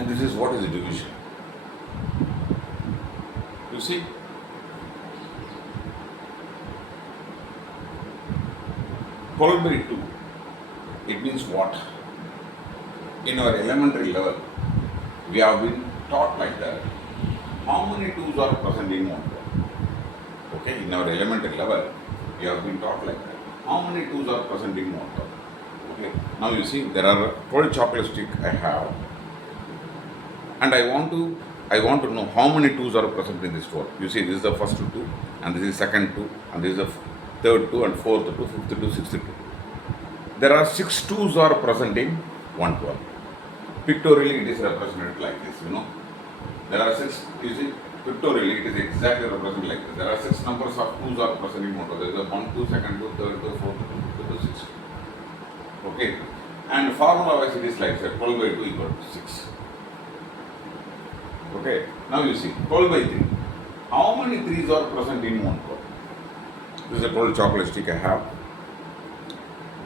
And this is what is the division. You see, 12 by 2, it means what? In our elementary level, we have been taught like that. How many 2's are present in one term? Okay, in our elementary level, we have been taught like that. How many 2's are present in one term? Okay, now you see, there are 12 chocolate sticks I have, and I want to know how many 2's are present in this 12. You see, this is the first 2, and this is second 2, and this is the third 2, and fourth 2, fifth 2, sixth 2. There are 6 2's are present in 112. Pictorially, it is represented like this, There are 6, you see, pictorially, it is exactly represented like this. There are 6 numbers of 2's are present in 112. There is a 1, 2, second 2, third 2, fourth 2, fifth 2, sixth 2. Okay? And formula wise, it is like that, 12 by 2 equal to 6. Okay? Now you see, 12 by 3. How many 3's are present in 112? This is a 12 chocolate stick I have.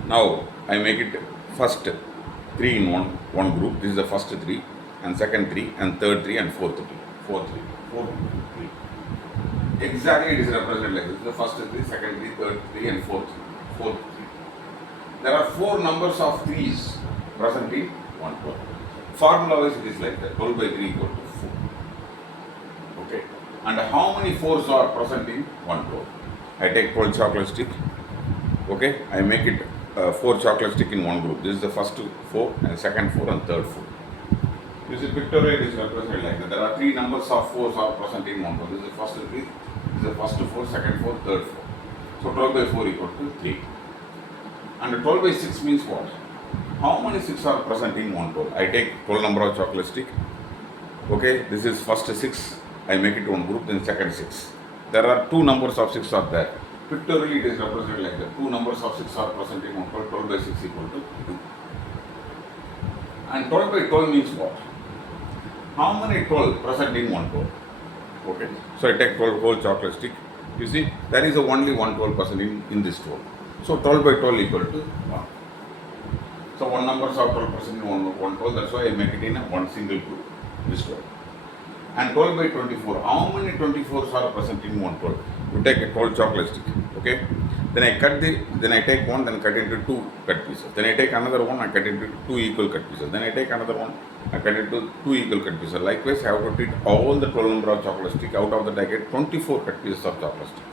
Now, I make it first 3 in one group. This is the first 3, and second 3, and third 3, and fourth 3. Fourth 3. Exactly, it is represented like this. This is the first 3, second 3, third 3, and fourth 3. There are 4 numbers of 3's present in 112. Formula wise, it is like that. 12 by 3 equal to 4. Okay. And how many 4's are present in 112? I take 12 chocolate stick. Okay. I make it 4 chocolate stick in one group. This is the first 4, and second 4, and third 4. You see, pictorially it is represented like that. There are 3 numbers of 4's are present in 112. This is the first 3, this is the first 4, second 4, third 4. So 12 by 4 equal to 3. And 12 by 6 means what? How many 6 are present in 112? I take 12 number of chocolate stick. Okay, this is first 6. I make it one group, then second 6. There are 2 numbers of 6 are there. Pictorially it is represented like that. 2 numbers of 6 are present in 112. 12 by 6 equal to 2. And 12 by 12 means what? How many 12 present in 112? Okay, so I take 12 whole chocolate stick. You see, there is only 112% in this 12. So 12 by 12 equal to 1. So 1 numbers of 12% in 112. That's why I make it in one single group. This 12. And 12 by 24. How many 24's are present in 112? You take a 12 chocolate stick. Okay. Then I take one, then cut into 2 cut pieces. Then I take another one, I cut into 2 equal cut pieces. Then I take another one, I cut into 2 equal cut pieces. Likewise, I have to treat all the 12 number of chocolate stick. Out of that, I get 24 cut pieces of chocolate stick.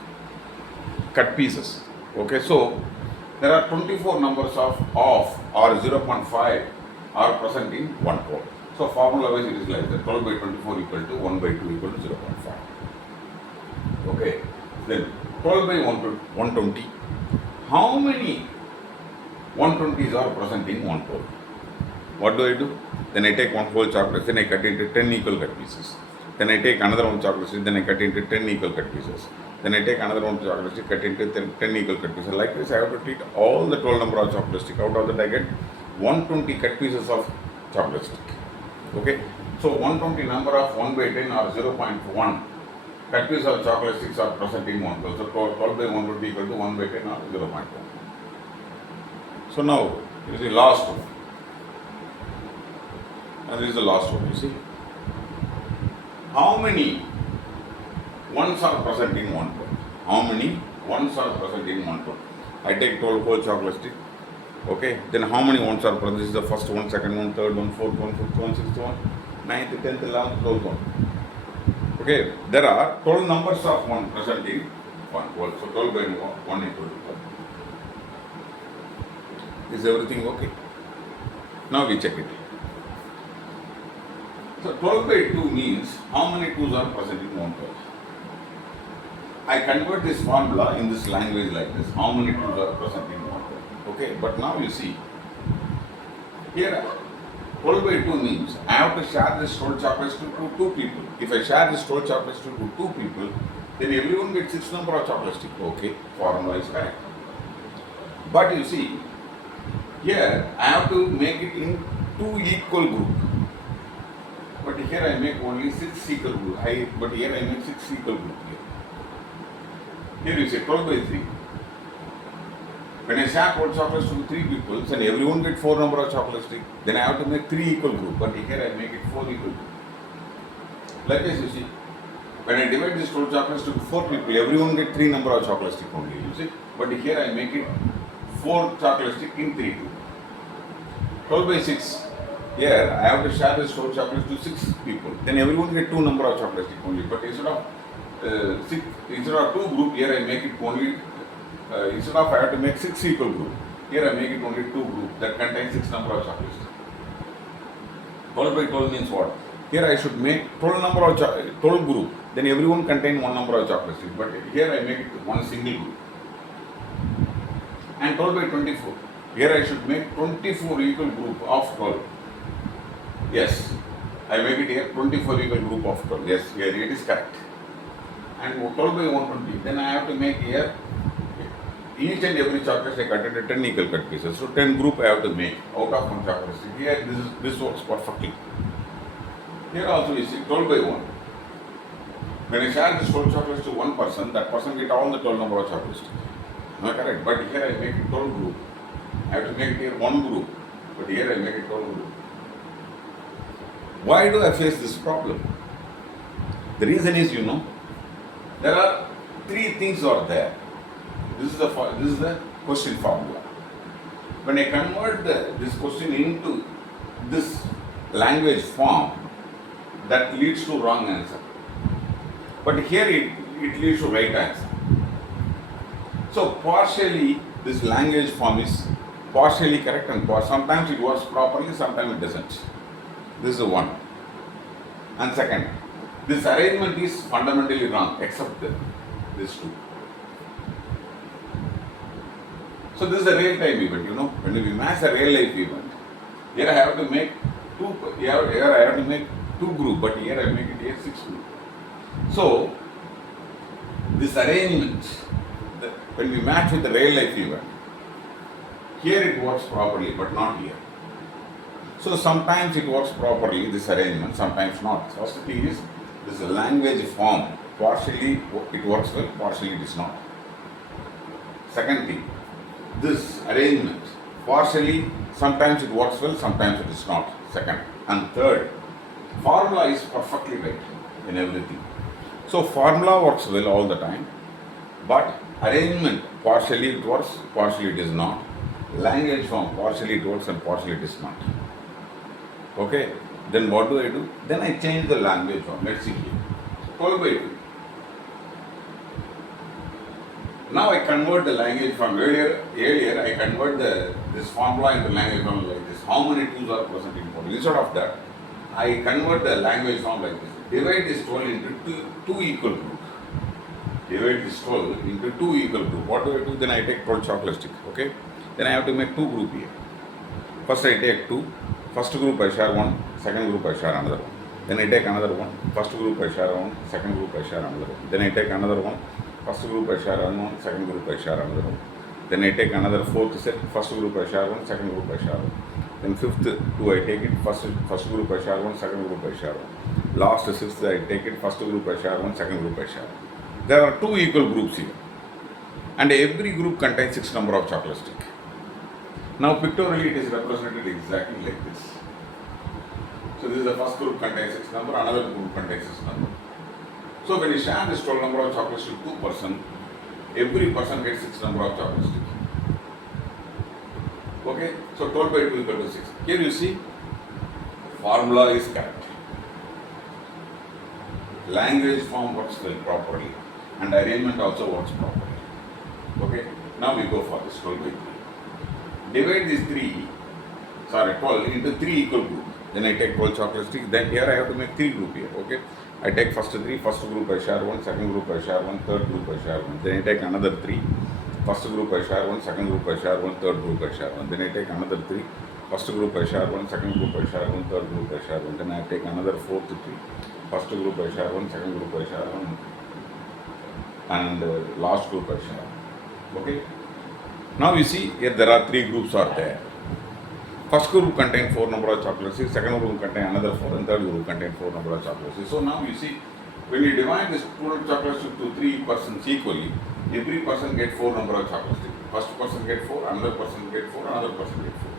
Cut pieces. Okay, so there are 24 numbers of off or 0.5 are present in 112. So formula wise, it is like that. 12 by 24 equal to 1 by 2 equal to 0.5. Okay, then 12 by 120. How many 120's are present in 112? What do? Then I take one whole chocolate, then I cut into 10 equal cut pieces. Then I take another one chocolate, then I cut into 10 equal cut pieces. Then I take another one chocolate stick, cut into 10 equal cut pieces. Like this, I have to treat all the 12 number of chocolate stick. Out of that, I get 120 cut pieces of chocolate stick. Okay, so 120 number of 1 by 10 or 0.1 cut pieces of chocolate sticks are present in 112. So 12 by 120 equal to 1 by 10 or 0.1. So now, this is the last one. And this is the last one, you see. How many 1's are present in 112? How many 1's are present in 112? I take 12 whole chocolate stick. Okay, then how many 1's are present? This is the first one, second one, third one, fourth one, fifth one, sixth one, 9th, 10th, 11th, 12th one. Okay, there are 12 numbers of 1 present in 112. So 12 by 1 equal to 12. Is everything okay? Now we check it. So 12 by 2 means how many 2's are present in 112? I convert this formula in this language like this. How many 2's are present in 112? Okay, but now you see, here 12 by 2 means I have to share this 12 chocolates to 2 people. If I share this 12 chocolates to 2 people, then everyone gets 6 number of chocolate stick. Okay, formula is correct. But you see, here I have to make it in 2 equal groups. But here I make only 6 equal groups. But here I make 6 equal groups. Here you say 12 by 3. When I share 12 chocolates to 3 people and everyone get 4 number of chocolate sticks, then I have to make 3 equal groups. But here I make it 4 equal groups. Like this, you see. When I divide these 12 chocolates to 4 people, everyone get 3 number of chocolate sticks only, you see. But here I make it 4 chocolate sticks in 3 groups. 12 by 6. Here I have to share this 12 chocolates to 6 people. Then everyone get 2 number of chocolate sticks only. But instead of 2 groups, here I make it only. Instead of I have to make 6 equal groups, here I make it only 2 groups that contain 6 number of chocolates. 12 by 12 means what? Here I should make 12 number of 12 group. Then everyone contain 1 number of chocolates. But here I make it one single group. And 12 by 24. Here I should make 24 equal group of 12. Yes, I make it here 24 equal group of 12. Yes, here it is correct. And 12 by 120. Then I have to make here each and every chocolate I cut into 10 equal cut pieces. So 10 group I have to make out of one chocolate. Here this works perfectly. Here also you see 12 by 1. When I share this 12 chocolates to one person, that person get all the 12 number of chocolates. Am I correct? But here I make it 12 group. I have to make it here 1 group. But here I make it 12 group. Why do I face this problem? The reason is, there are 3 things are there. This is the question formula. When I convert this question into this language form, that leads to wrong answer. But here it leads to right answer. So partially this language form is partially correct and sometimes it works properly, sometimes it doesn't. This is one. And second, this arrangement is fundamentally wrong except this 2. So this is a real time event, when we match a real life event, here I have to make 2, here I have to make 2 groups, but here I make it here 6 groups. So this arrangement, when we match with the real life event, here it works properly, but not here. So sometimes it works properly, this arrangement, sometimes not. First thing is, this language form, partially it works well, partially it is not. Second thing, this arrangement, partially, sometimes it works well, sometimes it is not. Second. And third, formula is perfectly right in everything. So formula works well all the time, but arrangement, partially it works, partially it is not. Language form, partially it works and partially it is not. Okay, then what do? Then I change the language form. Let's see here. 12 by 2. Now I convert the language from earlier I convert this formula into language form like this. How many 2s are present in 12? Instead of that, I convert the language form like this. Divide this 12 into 2 equal groups. Divide this 12 into 2 equal groups. What do? Then I take 12 chocolate sticks. Okay. Then I have to make 2 groups here. First I take 2. First group I share 1. Second group I share another 1. Then I take another 1. First group I share 1. Second group I share another 1. Then I take another 1. First group I share 1. Second group I share another 1. Then I take another 4th set. First group I share 1. Second group I share 1. Then 5th 2 I take it. First group I share 1. Second group I share 1. Last 6th I take it. First group I share 1. Second group I share 1. There are 2 equal groups here. And every group contains 6 number of chocolate sticks. Now pictorially it is represented exactly like this. So this is the first group contains 6 number, another group contains 6 number. So when you share this 12 number of chocolates to 2 person, every person gets 6 number of chocolate sticks. Okay, so 12 by 2 equal to 6. Here you see, formula is correct. Language form works well properly and arrangement also works properly. Okay, now we go for this 12 by 3. Divide these 12 into 3 equal groups. Then I take 12 chocolate sticks. Then here I have to make 3 groups here. Okay, I take first 3. First group I share 1. Second group I share 1. Third group I share 1. Then I take another 3. First group I share 1. Second group I share 1. Third group I share 1. Then I take another 3. First group I share 1. Second group I share 1. Third group I share 1. Then I take another 4th 3. First group I share 1. Second group I share 1. And last group I share 1. Okay. Now you see here there are 3 groups are there. First group contain 4 number of chocolates, second group contain another 4, and third group contain 4 number of chocolates. So now you see, when you divide this 12 chocolates to 3 persons equally, every person get 4 number of chocolates. First person get 4, another person get 4, another person get 4.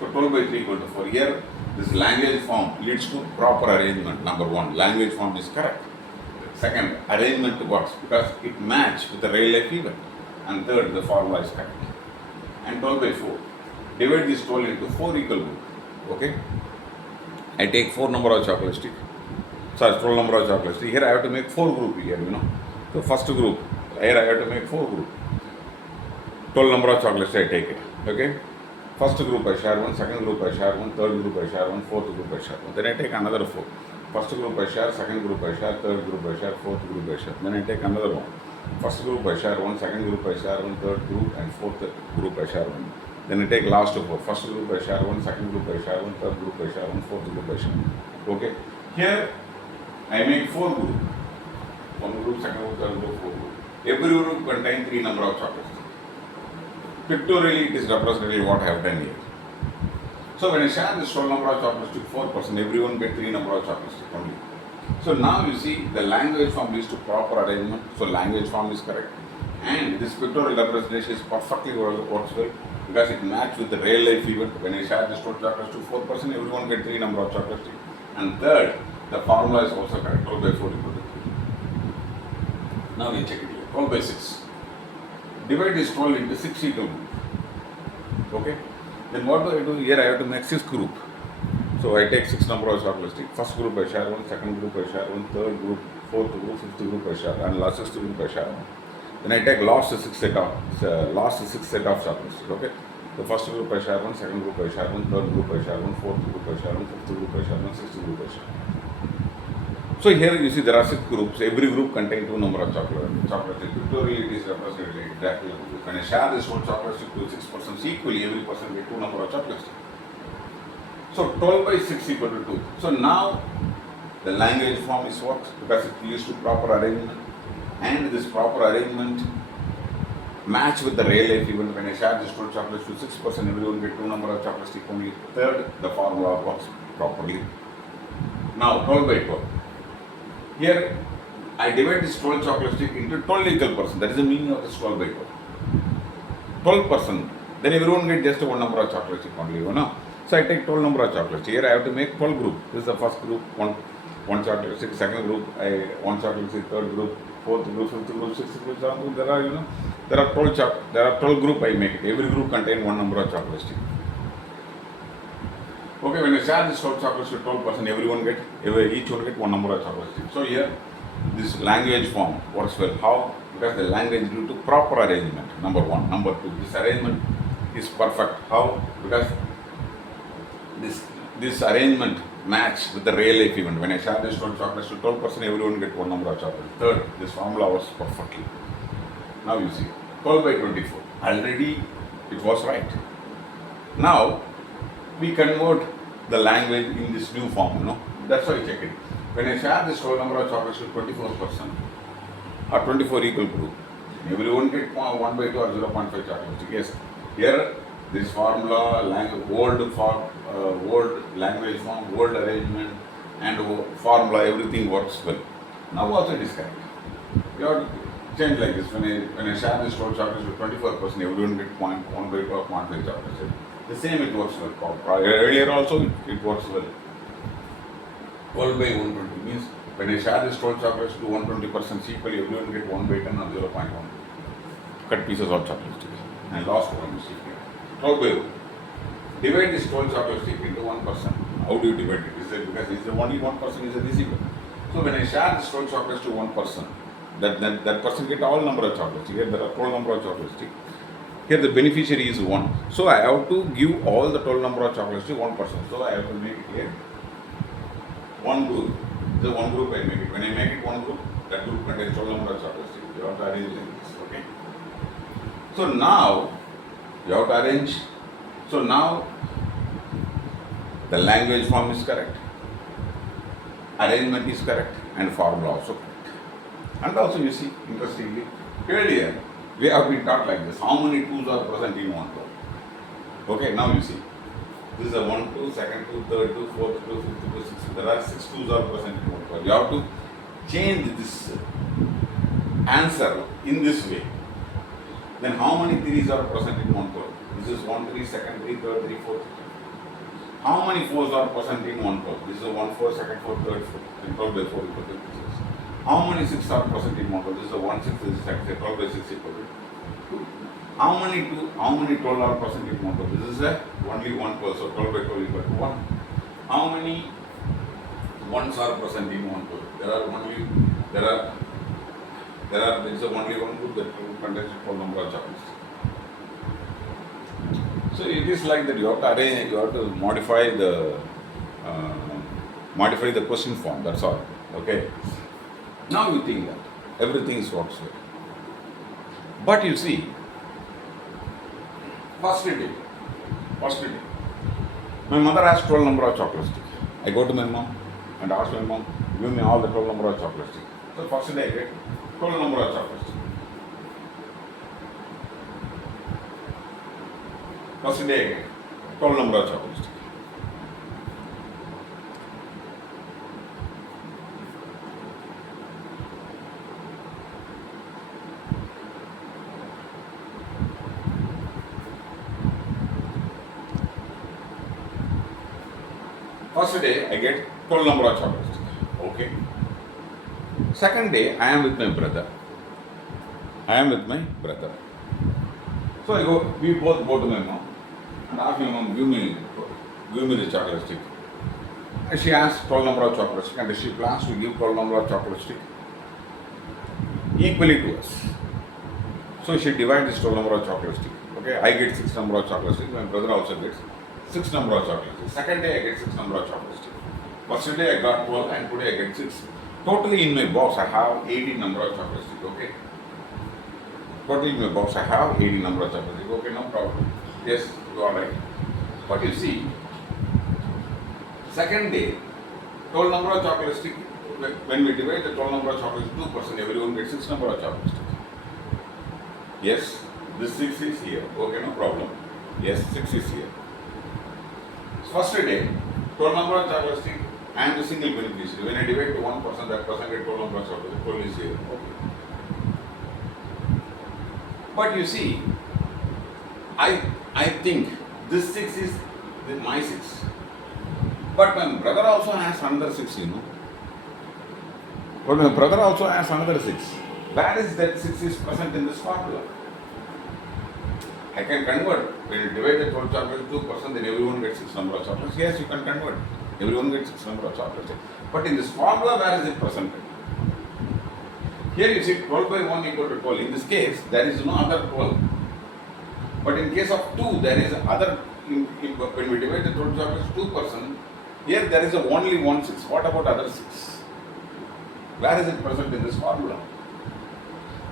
So 12 by 3 equal to 4. Here, this language form leads to proper arrangement. Number 1, language form is correct. Second, arrangement works because it matches with the real life event. And third, the formula is correct. And 12 by 4. Divide this 12 into 4 equal groups. Okay? I take 4 number of chocolate stick. Sorry, 12 number of chocolate stick. Here I have to make 4 groups here, So first group, here I have to make 4 groups. 12 number of chocolates I take it. Okay? First group I share one, second group I share one, third group I share one, fourth group I share one. Then I take another 4. First group I share, second group I share, third group I share, fourth group I share. Then I take another one. First group I share one, second group I share one, third group and fourth group I share one. Then I take last 4. First group I share one, second group I share one, third group I share one, fourth group I share one. Okay? Here I make 4 groups. One group, second group, third group, fourth group. Every group contains 3 number of chocolates. Pictorially it is represented what I have done here. So when I share this total number of chocolates to 4%, everyone get 3 number of chocolates only. So now you see the language form leads to proper arrangement. So language form is correct. And this pictorial representation is perfectly works well because it matches with the real life event. When I share this total chocolates to 4%, everyone get 3 number of chocolates. And third, the formula is also correct. 12 by 4 equal to 3. Now we check it here. 12 by 6. Divide this 12 into 6 equal groups. Okay? Then what do I do? Here I have to make 6 groups. So I take 6 number of chocolate stick. First group I share one, second group I share one, third group, fourth group, fifth group I share, and last 6th group I share one. Then I take last 6 set of chocolate stick. Okay? The first group I share one, second group I share one, third group I share one, fourth group I share one, fifth group I share one, sixth group I share one. So here you see there are 6 groups. Every group contains 2 number of chocolate. Pictorially it is represented exactly. When I share this whole chocolate stick to 6 persons equally, every person get 2 number of chocolate stick. So 12 by 6 equal to 2. So now the language form is what? Because it leads to proper arrangement. And this proper arrangement match with the real life event. When I share this whole chocolate to 6 persons, everyone get 2 number of chocolate stick only. Third, the formula works properly. Now 12 by 12. Here, I divide this 12 chocolate stick into 12 equal persons. That is the meaning of this 12 by 12. 12%. Then everyone get just 1 number of chocolate stick only, So I take 12 number of chocolates. Here I have to make 12 groups. This is the first group, one chocolate stick. Second group, one chocolate stick. Third group, fourth group, fifth group, sixth group, seventh group. There are 12 groups I make it. Every group contains 1 number of chocolate stick. Okay, when I share this 12 chocolates to 12%, each one get 1 number of chocolate stick. So here, this language form works well. How? Because the language due to proper arrangement. Number 1. Number 2, this arrangement is perfect. How? Because this arrangement match with the real life event. When I share this 12 chocolates to 12%, everyone get 1 number of chocolates. Third, this formula works perfectly. Now you see, 12 by 24. Already it was right. Now we convert the language in this new form, That's why I check it. When I share this whole number of chocolates to 24% or 24 equal group, everyone get 1 by 2 or 0.5 chocolates. Yes, here this formula, old language form, old arrangement and formula, everything works well. Now also it is correct. You have to change like this. When I share this whole chocolates to 24%, everyone get 1 by 2 or 0.5 chocolates. The same it works well. Earlier also it works well. 12 by 120 means when I share this 12 chocolates to 120% equally, everyone get 1 by 10 or 0.1 cut pieces of chocolate stick. And last one you see here. 12 by 1. Divide this 12 chocolate stick into 1%. How do you divide it? Is it because it's only 1% is a receiver. So when I share this 12 chocolates to 1%, that person get all number of chocolates. Here there are 12 number of chocolate stick. Here the beneficiary is 1. So I have to give all the 12 number of chocolates to 1%. So I have to make it here 1 group. The 1 group I make it. When I make it 1 group, that group contains 12 number of chocolates. You have to arrange it like this. Okay. So now you have to arrange. So now the language form is correct. Arrangement is correct and formula also correct. And also you see, interestingly, earlier we have been taught like this. How many 2s are present in 1 2? Okay, now you see. This is a 1 2, second 2, third 2, fourth 2, fifth 2, sixth 2. There are 6 2s are present in 1 2. You have to change this answer in this way. Then how many 3s are present in one 12? This is 1 3, second 3, third 3, fourth 3. How many 4s are present in one 12? This is a 1 4, second 4, third 4. And 12 by 4 equal to 6. How many 6 are present in one 12? This is a 1 6, this is second 12 by 6 equal to 2. How many 12 are present in one 12? This is a only 1 12, so 12 by 12 equal to 1. How many 1s are present in one 12? There is only one group that contains equal number of chocolates. So it is like that. You have to arrange. You have to modify the question form. That's all. Okay. Now you think that everything is works well. But you see, first day, my mother has 12 number of chocolate sticks. I go to my mom and ask my mom, give me all the 12 number of chocolate sticks. So first day I get 12 number of chocolate sticks. First day I get 12 number of chocolate sticks. First day I get 12 number of chocolate sticks. Okay. Second day I am with my brother. So we both go to my mom and ask my mom, give me the chocolate stick. And she asks 12 number of chocolate stick, and she plans to give 12 number of chocolate stick equally to us. So she divides this 12 number of chocolate stick. Okay, I get 6 number of chocolate stick. My brother also gets 6 number of chocolate stick. Second day I get 6 number of chocolate stick. First day I got 12 and today I get 6. Totally in my box I have 80 number of chocolate stick. Okay. Totally in my box I have 80 number of chocolate stick. Okay, no problem. Yes, you are right. But you see, second day, 12 number of chocolate stick. When we divide the 12 number of chocolate stick 2%, everyone gets 6 number of chocolate stick. Yes, this 6 is here. Okay, no problem. Yes, 6 is here. First day, 12 number of chocolate stick and the single beneficiary. When I divide to 1%, that person gets 12 number of chocolate stick. 12 is here. Okay. But you see, I think this 6 is my 6. But my brother also has another 6, But my brother also has another 6. Where is that 6 is present in this formula? I can convert. When you divide the 12 chocolates 2%, then everyone gets 6 number of chocolates. Yes, you can convert. Everyone gets 6 number of chocolates. But in this formula, where is it presented? Here you see 12 by 1 equal to 12. In this case, there is no other 12. But in case of 2, there is other, when we divide the 12 chocolates 2%, here there is only 1 6. What about other 6? Where is it present in this formula?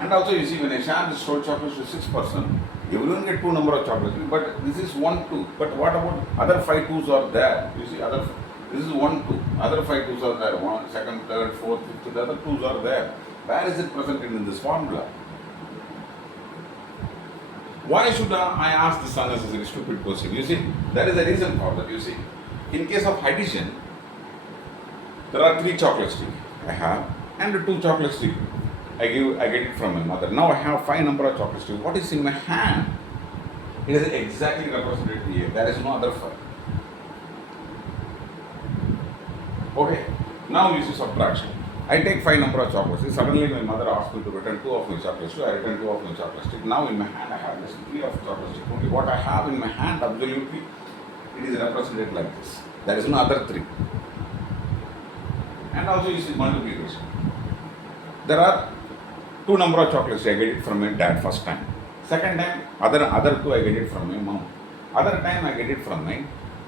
And also you see, when I share this 12 chocolates to 6%, everyone get 2 number of chocolates. But this is 1 2. But what about other 5 2s are there? You see, this is 1 2. Other 5 2s are there. 1, second, third, fourth, fifth. The other 2s are there. Where is it presented in this formula? Why should I ask this unnecessary stupid question? You see, there is a reason for that. You see, in case of addition, there are 3 chocolate sticks I have and 2 chocolate sticks I get it from my mother. Now I have 5 number of chocolate sticks. What is in my hand? It is exactly represented here. There is no other 5. Okay. Now you see subtraction. I take 5 number of chocolates. Suddenly my mother asked me to return 2 of my chocolates. So I return 2 of my chocolate sticks. Now in my hand I have just 3 of chocolate sticks. Only what I have in my hand, absolutely, it is represented like this. There is no other 3. And also you see multiplication. There are 2 number of chocolates I get it from my dad first time. Second time, other 2 I get it from my mom. Other time I get it from my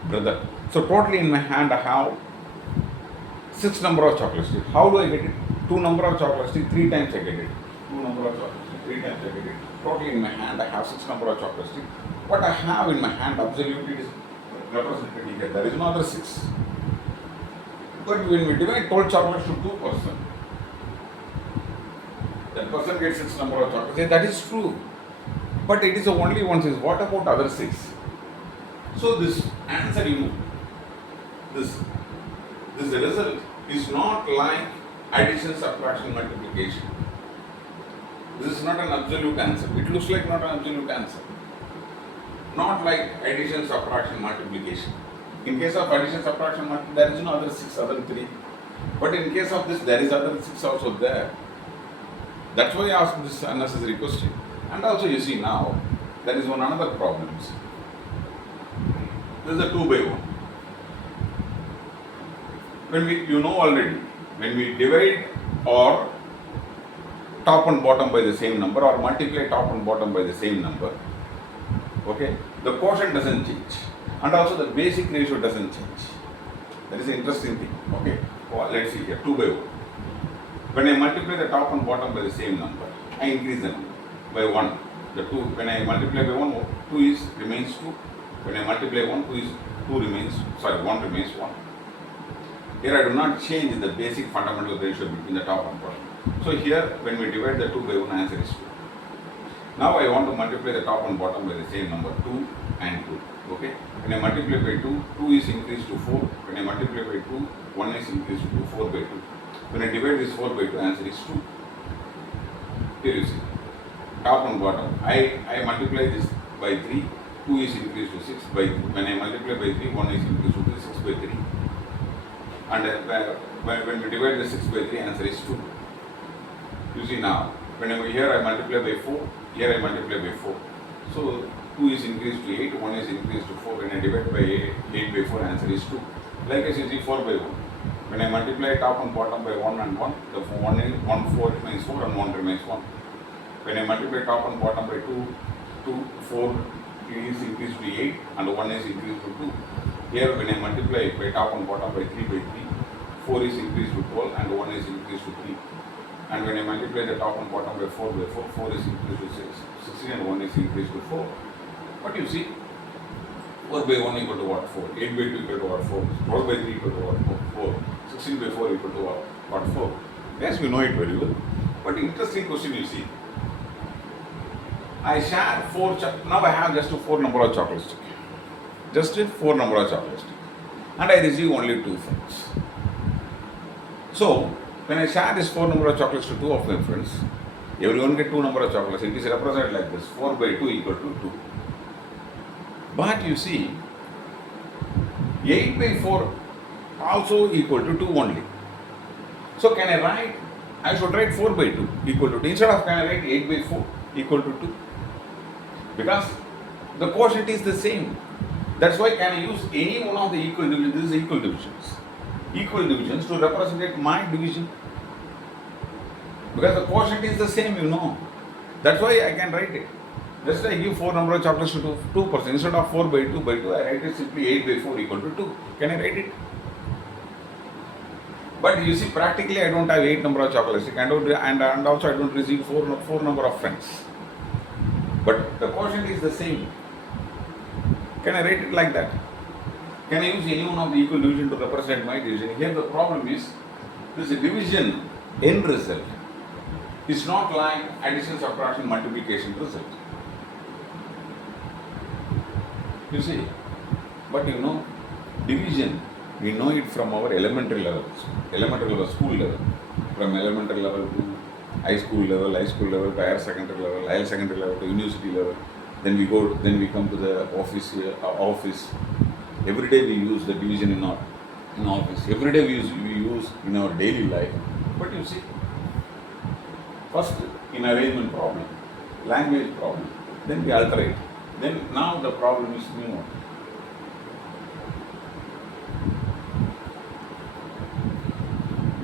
brother. So totally in my hand I have 6 number of chocolate sticks. How do I get it? 2 number of chocolate sticks, 3 times I get it. 2 number of chocolate sticks, 3 times I get it. Totally in my hand I have 6 number of chocolate sticks. What I have in my hand absolutely is represented here. There is no other 6. But when we divide 12 chocolates to 2%, that person gets 6 number of chocolates. That is true. But it is only one 6. What about other 6? So this answer, this result is not like addition, subtraction, multiplication. This is not an absolute answer. It looks like not an absolute answer. Not like addition, subtraction, multiplication. In case of addition, subtraction, multiplication, there is no other 6 other than 3. But in case of this, there is other 6 also there. That's why I asked this unnecessary question. And also you see now, there is one another problem. This is a 2 by 1. When you know already, when we divide or top and bottom by the same number or multiply top and bottom by the same number, okay, the quotient doesn't change and also the basic ratio doesn't change. That is the interesting thing. Okay, well, let's see here, 2 by 1. When I multiply the top and bottom by the same number, I increase the number by 1. The 2, when I multiply by 1, 2 remains 2. When I multiply 1, 1 remains 1. Here I do not change the basic fundamental ratio between the top and bottom. So here when we divide the 2 by 1, answer is 2. Now I want to multiply the top and bottom by the same number, 2 and 2. Okay? When I multiply by 2, 2 is increased to 4. When I multiply by 2, 1 is increased to 4 by 2. When I divide this 4 by 2, answer is 2. Here you see, top and bottom. I multiply this by 3, 2 is increased to 6 by 3. When I multiply by 3, 1 is increased to 6 by 3. And when we divide the 6 by 3, answer is 2. You see now, whenever here I multiply by 4, here I multiply by 4. So 2 is increased to 8, 1 is increased to 4. When I divide by 8 by 4, answer is 2. Likewise, you see 4 by 1. When I multiply top and bottom by 1 and 1, the 4 remains 4 and 1 remains 1. When I multiply top and bottom by 4 is increased to 8 and 1 is increased to 2. Here when I multiply by top and bottom by 3 by 3, 4 is increased to 12 and 1 is increased to 3. And when I multiply the top and bottom by 4 by 4, 4 is increased to 16 and 1 is increased to 4. But you see, 4 by 1 equal to what? 4. 8 by 2 equal to what? 4. 12 by 3 equal to what? 4. 16 by 4 equal to what? 4. Yes, we know it very well. But interesting question you see. I share 4, now I have just 4 number of chocolate stick. Just 4 number of chocolate stick. And I receive only 2 friends. So, when I share this 4 number of chocolates to 2 of my friends, everyone get 2 number of chocolates. It is represented like this, 4 by 2 equal to 2. But you see, 8 by 4 also equal to 2 only. So can I write, I should write 4 by 2 equal to 2. Instead of can I write 8 by 4 equal to 2. Because the quotient is the same. That's why can I use any one of the equal divisions, this is equal divisions. Equal divisions to represent my division. Because the quotient is the same, you know. That's why I can write it. Just I give 4 number of chocolates to 2 person. Instead of 4 by 2 by 2, I write it simply 8 by 4 equal to 2. Can I write it? But you see, practically I don't have 8 number of chocolates. And also I don't receive 4 number of friends. But the quotient is the same. Can I write it like that? Can I use any one of the equal division to represent my division? Here the problem is, this division end result is not like addition, subtraction, multiplication result. You see, but you know, division, we know it from our elementary level, school level, from elementary level to high school level to higher secondary level to university level. Then we come to the office. Every day we use the division in office. Every day we use in our daily life. But you see, first in arrangement problem, language problem, then we alter it. Then now the problem is new one.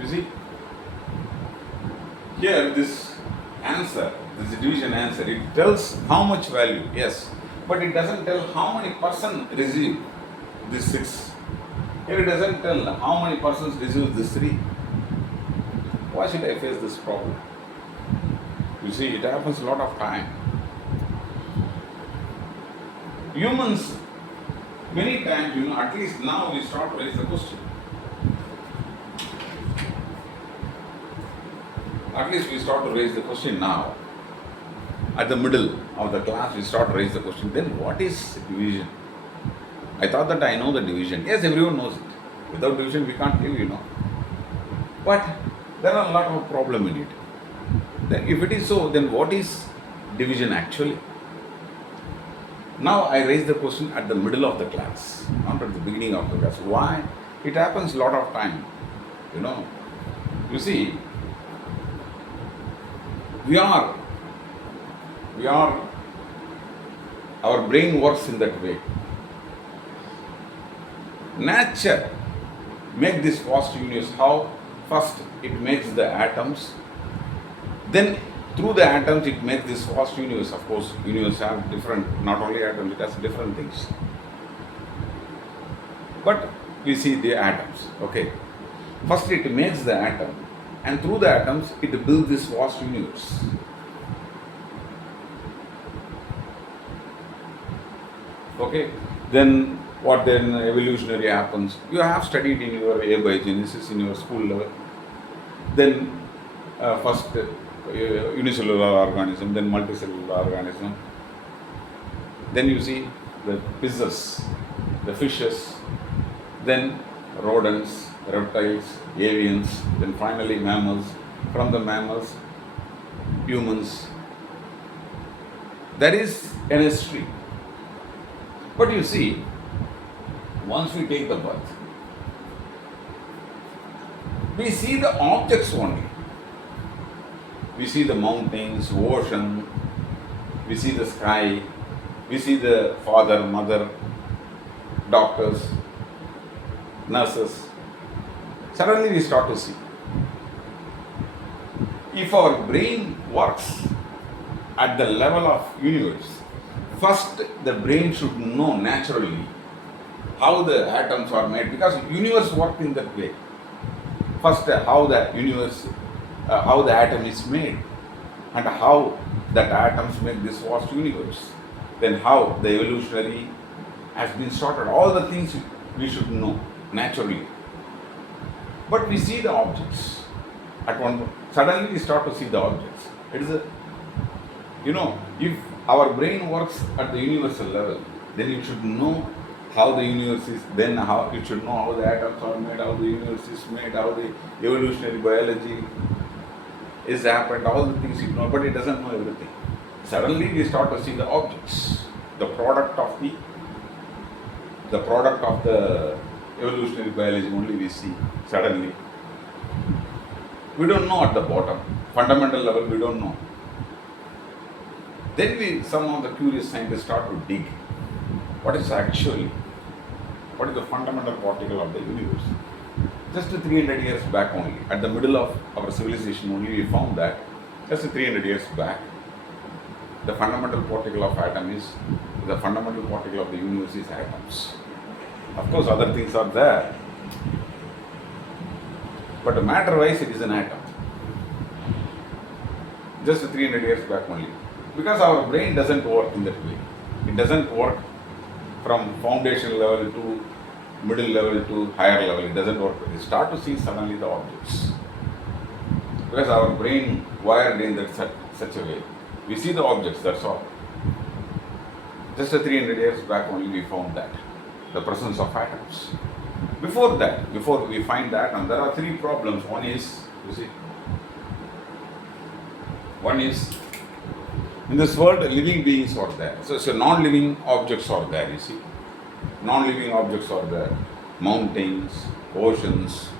You see, here this answer, this division answer, it tells how much value, yes, but it doesn't tell how many person receive this 6. Here it doesn't tell how many persons receive this 3. Why should I face this problem? You see, it happens a lot of time. Humans, many times, you know, at least now we start to raise the question. At least we start to raise the question now. At the middle of the class, we start to raise the question. Then what is division? I thought that I know the division. Yes, everyone knows it. Without division, we can't live, you know. But there are a lot of problems in it. Then if it is so, then what is division actually? Now I raise the question at the middle of the class, not at the beginning of the class. Why? It happens a lot of time. You know, you see, we are, our brain works in that way. Nature make this vast universe. How? First it makes the atoms, then through the atoms it makes this vast universe. Of course, universe have different, not only atoms, it has different things. But we see the atoms, okay. First it makes the atom, and through the atoms it builds this vast universe. Okay, then what then evolutionary happens? You have studied in your abiogenesis in your school level. Then first unicellular organism, then multicellular organism. Then you see the fishes, then rodents, reptiles, avians, then finally mammals. From the mammals, humans. That is an history. But you see, once we take the birth, we see the objects only. We see the mountains, ocean, we see the sky, we see the father, mother, doctors, nurses. Suddenly we start to see. If our brain works at the level of universe, first the brain should know naturally how the atoms are made, because universe works in that way. First how the universe, how the atom is made, and how that atoms make this vast universe. Then how the evolutionary has been sorted. All the things we should know naturally. But we see the objects at one point. Suddenly we start to see the objects. It is a, if our brain works at the universal level, then it should know how the universe is, then how it should know how the atoms are made, how the universe is made, how the evolutionary biology is happened, all the things it knows, but it doesn't know everything. Suddenly we start to see the objects, the product of the evolutionary biology only we see suddenly. We don't know at the bottom, fundamental level we don't know. Then some of the curious scientists start to dig. What is the fundamental particle of the universe? Just 300 years back only, at the middle of our civilization only, we found that just 300 years back, the fundamental particle of the fundamental particle of the universe is atoms. Of course, other things are there, but matter-wise, it is an atom. Just 300 years back only, because our brain doesn't work in that way. It doesn't work from foundation level to middle level to higher level. It doesn't work. We start to see suddenly the objects, because our brain wired in that such a way. We see the objects, that's all. Just 300 years back only we found that, the presence of atoms. Before that, before we find the atom, there are three problems. One is, in this world, living beings are there. So non-living objects are there, you see. Non-living objects are there. Mountains, oceans,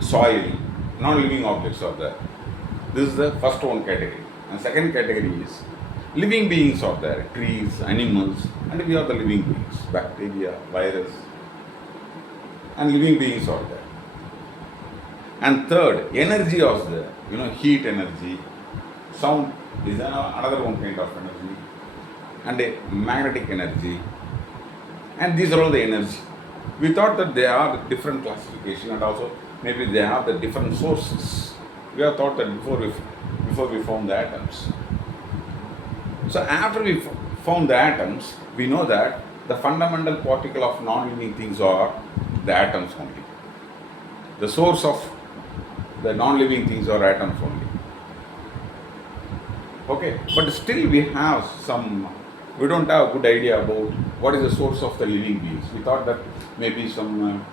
soil, non-living objects are there. This is the first one category. And second category is living beings are there, trees, animals, and we are the living beings, bacteria, virus, and living beings are there. And third, energy is there, heat energy, sound is another one kind of energy, and a magnetic energy, and these are all the energy. We thought that they are the different classification, and also maybe they have the different sources. We have thought that before we found the atoms. So after we found the atoms, we know that the fundamental particle of non-living things are the atoms only. The source of the non-living things are atoms only. Okay, but still we don't have a good idea about what is the source of the living beings. We thought that maybe some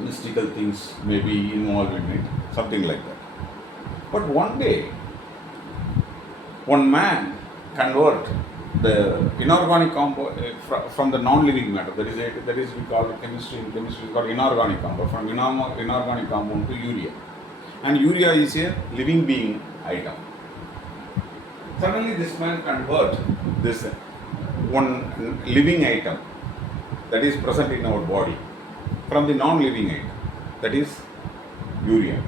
mystical things may be involved in it, something like that. But one day, one man convert the inorganic compound from the non-living matter. That is we call it chemistry. In chemistry, we call inorganic compound, from inorganic compound to urea, and urea is a living being item. Suddenly, this man convert this one living item that is present in our body from the non-living item, that is urea.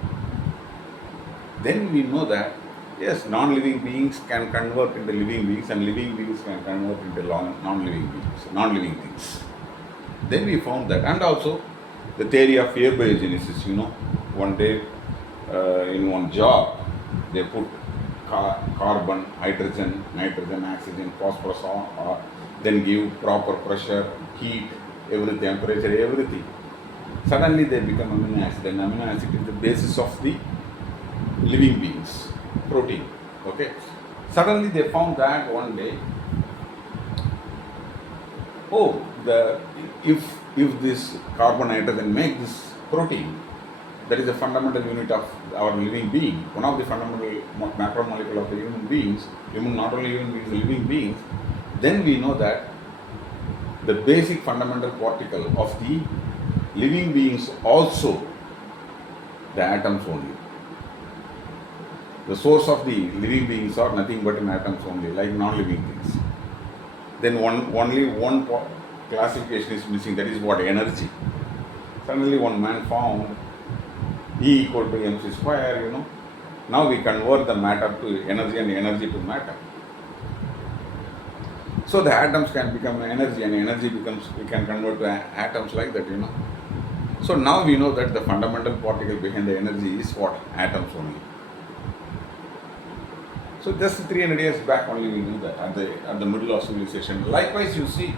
Then we know that yes, non-living beings can convert into living beings, and living beings can convert into non-living beings, non-living things. Then we found that, and also the theory of abiogenesis. One day in one job they put carbon, hydrogen, oxygen, phosphorus on, then give proper pressure, heat, everything, temperature, everything. Suddenly they become amino acid, and amino acid is the basis of the living beings, protein. Okay. Suddenly they found that one day, if this carbon, hydrogen make this protein, that is a fundamental unit of our living being, one of the fundamental macromolecule of the human beings, not only human beings, living beings, then we know that the basic fundamental particle of the living beings also the atoms only. The source of the living beings are nothing but in atoms only, like non-living things. Then only one classification is missing, that is what? Energy. Suddenly one man found E equal to mc square, Now we convert the matter to energy and energy to matter. So the atoms can become energy, and energy we can convert to atoms like that, So now we know that the fundamental particle behind the energy is what? Atoms only. So just 300 years back only we knew that at the middle of civilization. Likewise, you see,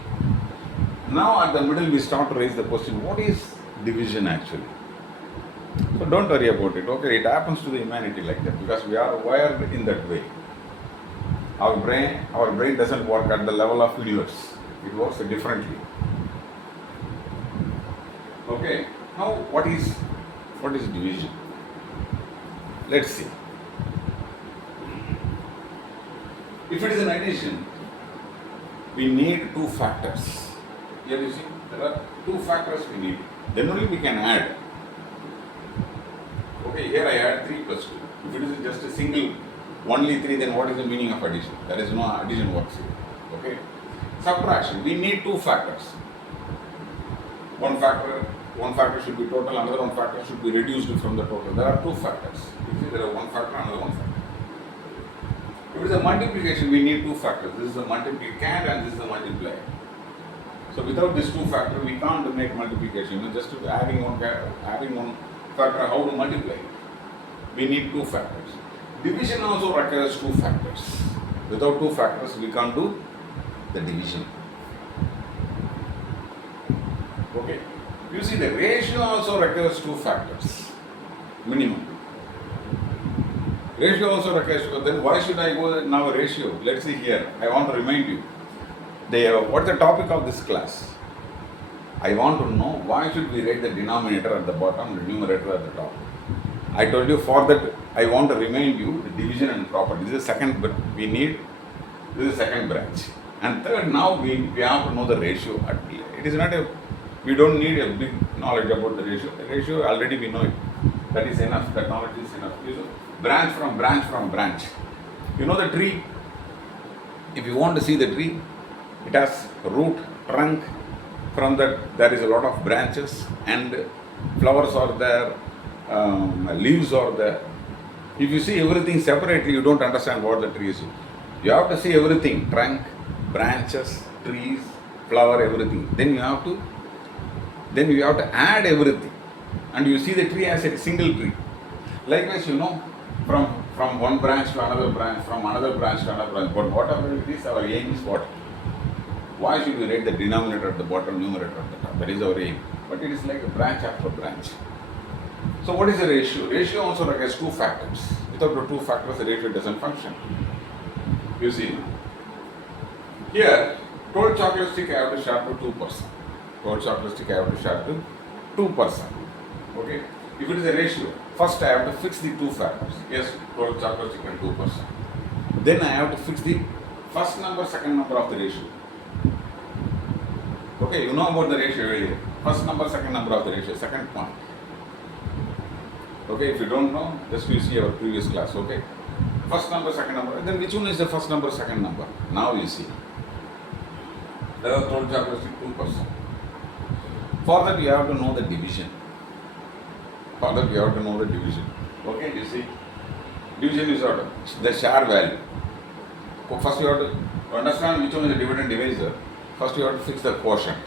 now at the middle we start to raise the question, what is division actually? So don't worry about it. Okay, it happens to the humanity like that because we are wired in that way. Our brain doesn't work at the level of universe. It works differently. Okay. Now what is division? Let's see. If it is an addition, we need two factors. Here you see, there are two factors we need. Then only we can add. Okay, here I add 3 plus 2. If it is just a single, only 3, then what is the meaning of addition? There is no addition works here. Okay. Subtraction, we need two factors. One factor should be total, another one factor should be reduced from the total. There are two factors. You see, there are one factor, another one factor. If it is a multiplication, we need two factors. This is the multiplicand and this is the multiplier. So without these two factors, we can't make multiplication. Just adding one factor, how to multiply? We need two factors. Division also requires two factors. Without two factors, we can't do the division. Okay. You see, the ratio also requires two factors, minimum. Ratio also requires two. Then why should I go now ratio? Let's see here. I want to remind you. What's the topic of this class? I want to know why should we write the denominator at the bottom, the numerator at the top. I told you for that I want to remind you the division and property. This is second, but this is second branch. And third, now we have to know the ratio. It is not we don't need a big knowledge about the ratio. The ratio already we know it. That is enough. That knowledge is enough. Branch from branch from branch. You know the tree. If you want to see the tree, it has root, trunk. From that there is a lot of branches and flowers are there, leaves are there. If you see everything separately, you don't understand what the tree is. You have to see everything, trunk, branches, trees, flower, everything. Then you have to add everything. And you see the tree as a single tree. Likewise, from one branch to another branch, from another branch to another branch. But whatever it is, our aim is what? Why should we write the denominator at the bottom, numerator at the top? That is our aim. But it is like a branch after branch. So what is the ratio? Ratio also requires two factors. Without the two factors, the ratio doesn't function. You see, here, total chocolate stick I have to share to 2%. Total chocolate stick I have to share to 2%. Okay. If it is a ratio, first I have to fix the two factors. Yes, 12 chocolate chicken 2%. Then I have to fix the first number, second number of the ratio. Okay, you know about the ratio earlier. First number, second number of the ratio, second point. Okay, if you don't know, just you see our previous class. Okay, first number, second number. Then which one is the first number, second number? Now you see. The 12 chocolate 2%. For that you have to know the division. For that you have to know the division. Okay, you see. Division is what? The share value. First you have to understand which one is the dividend divisor. First you have to fix the quotient.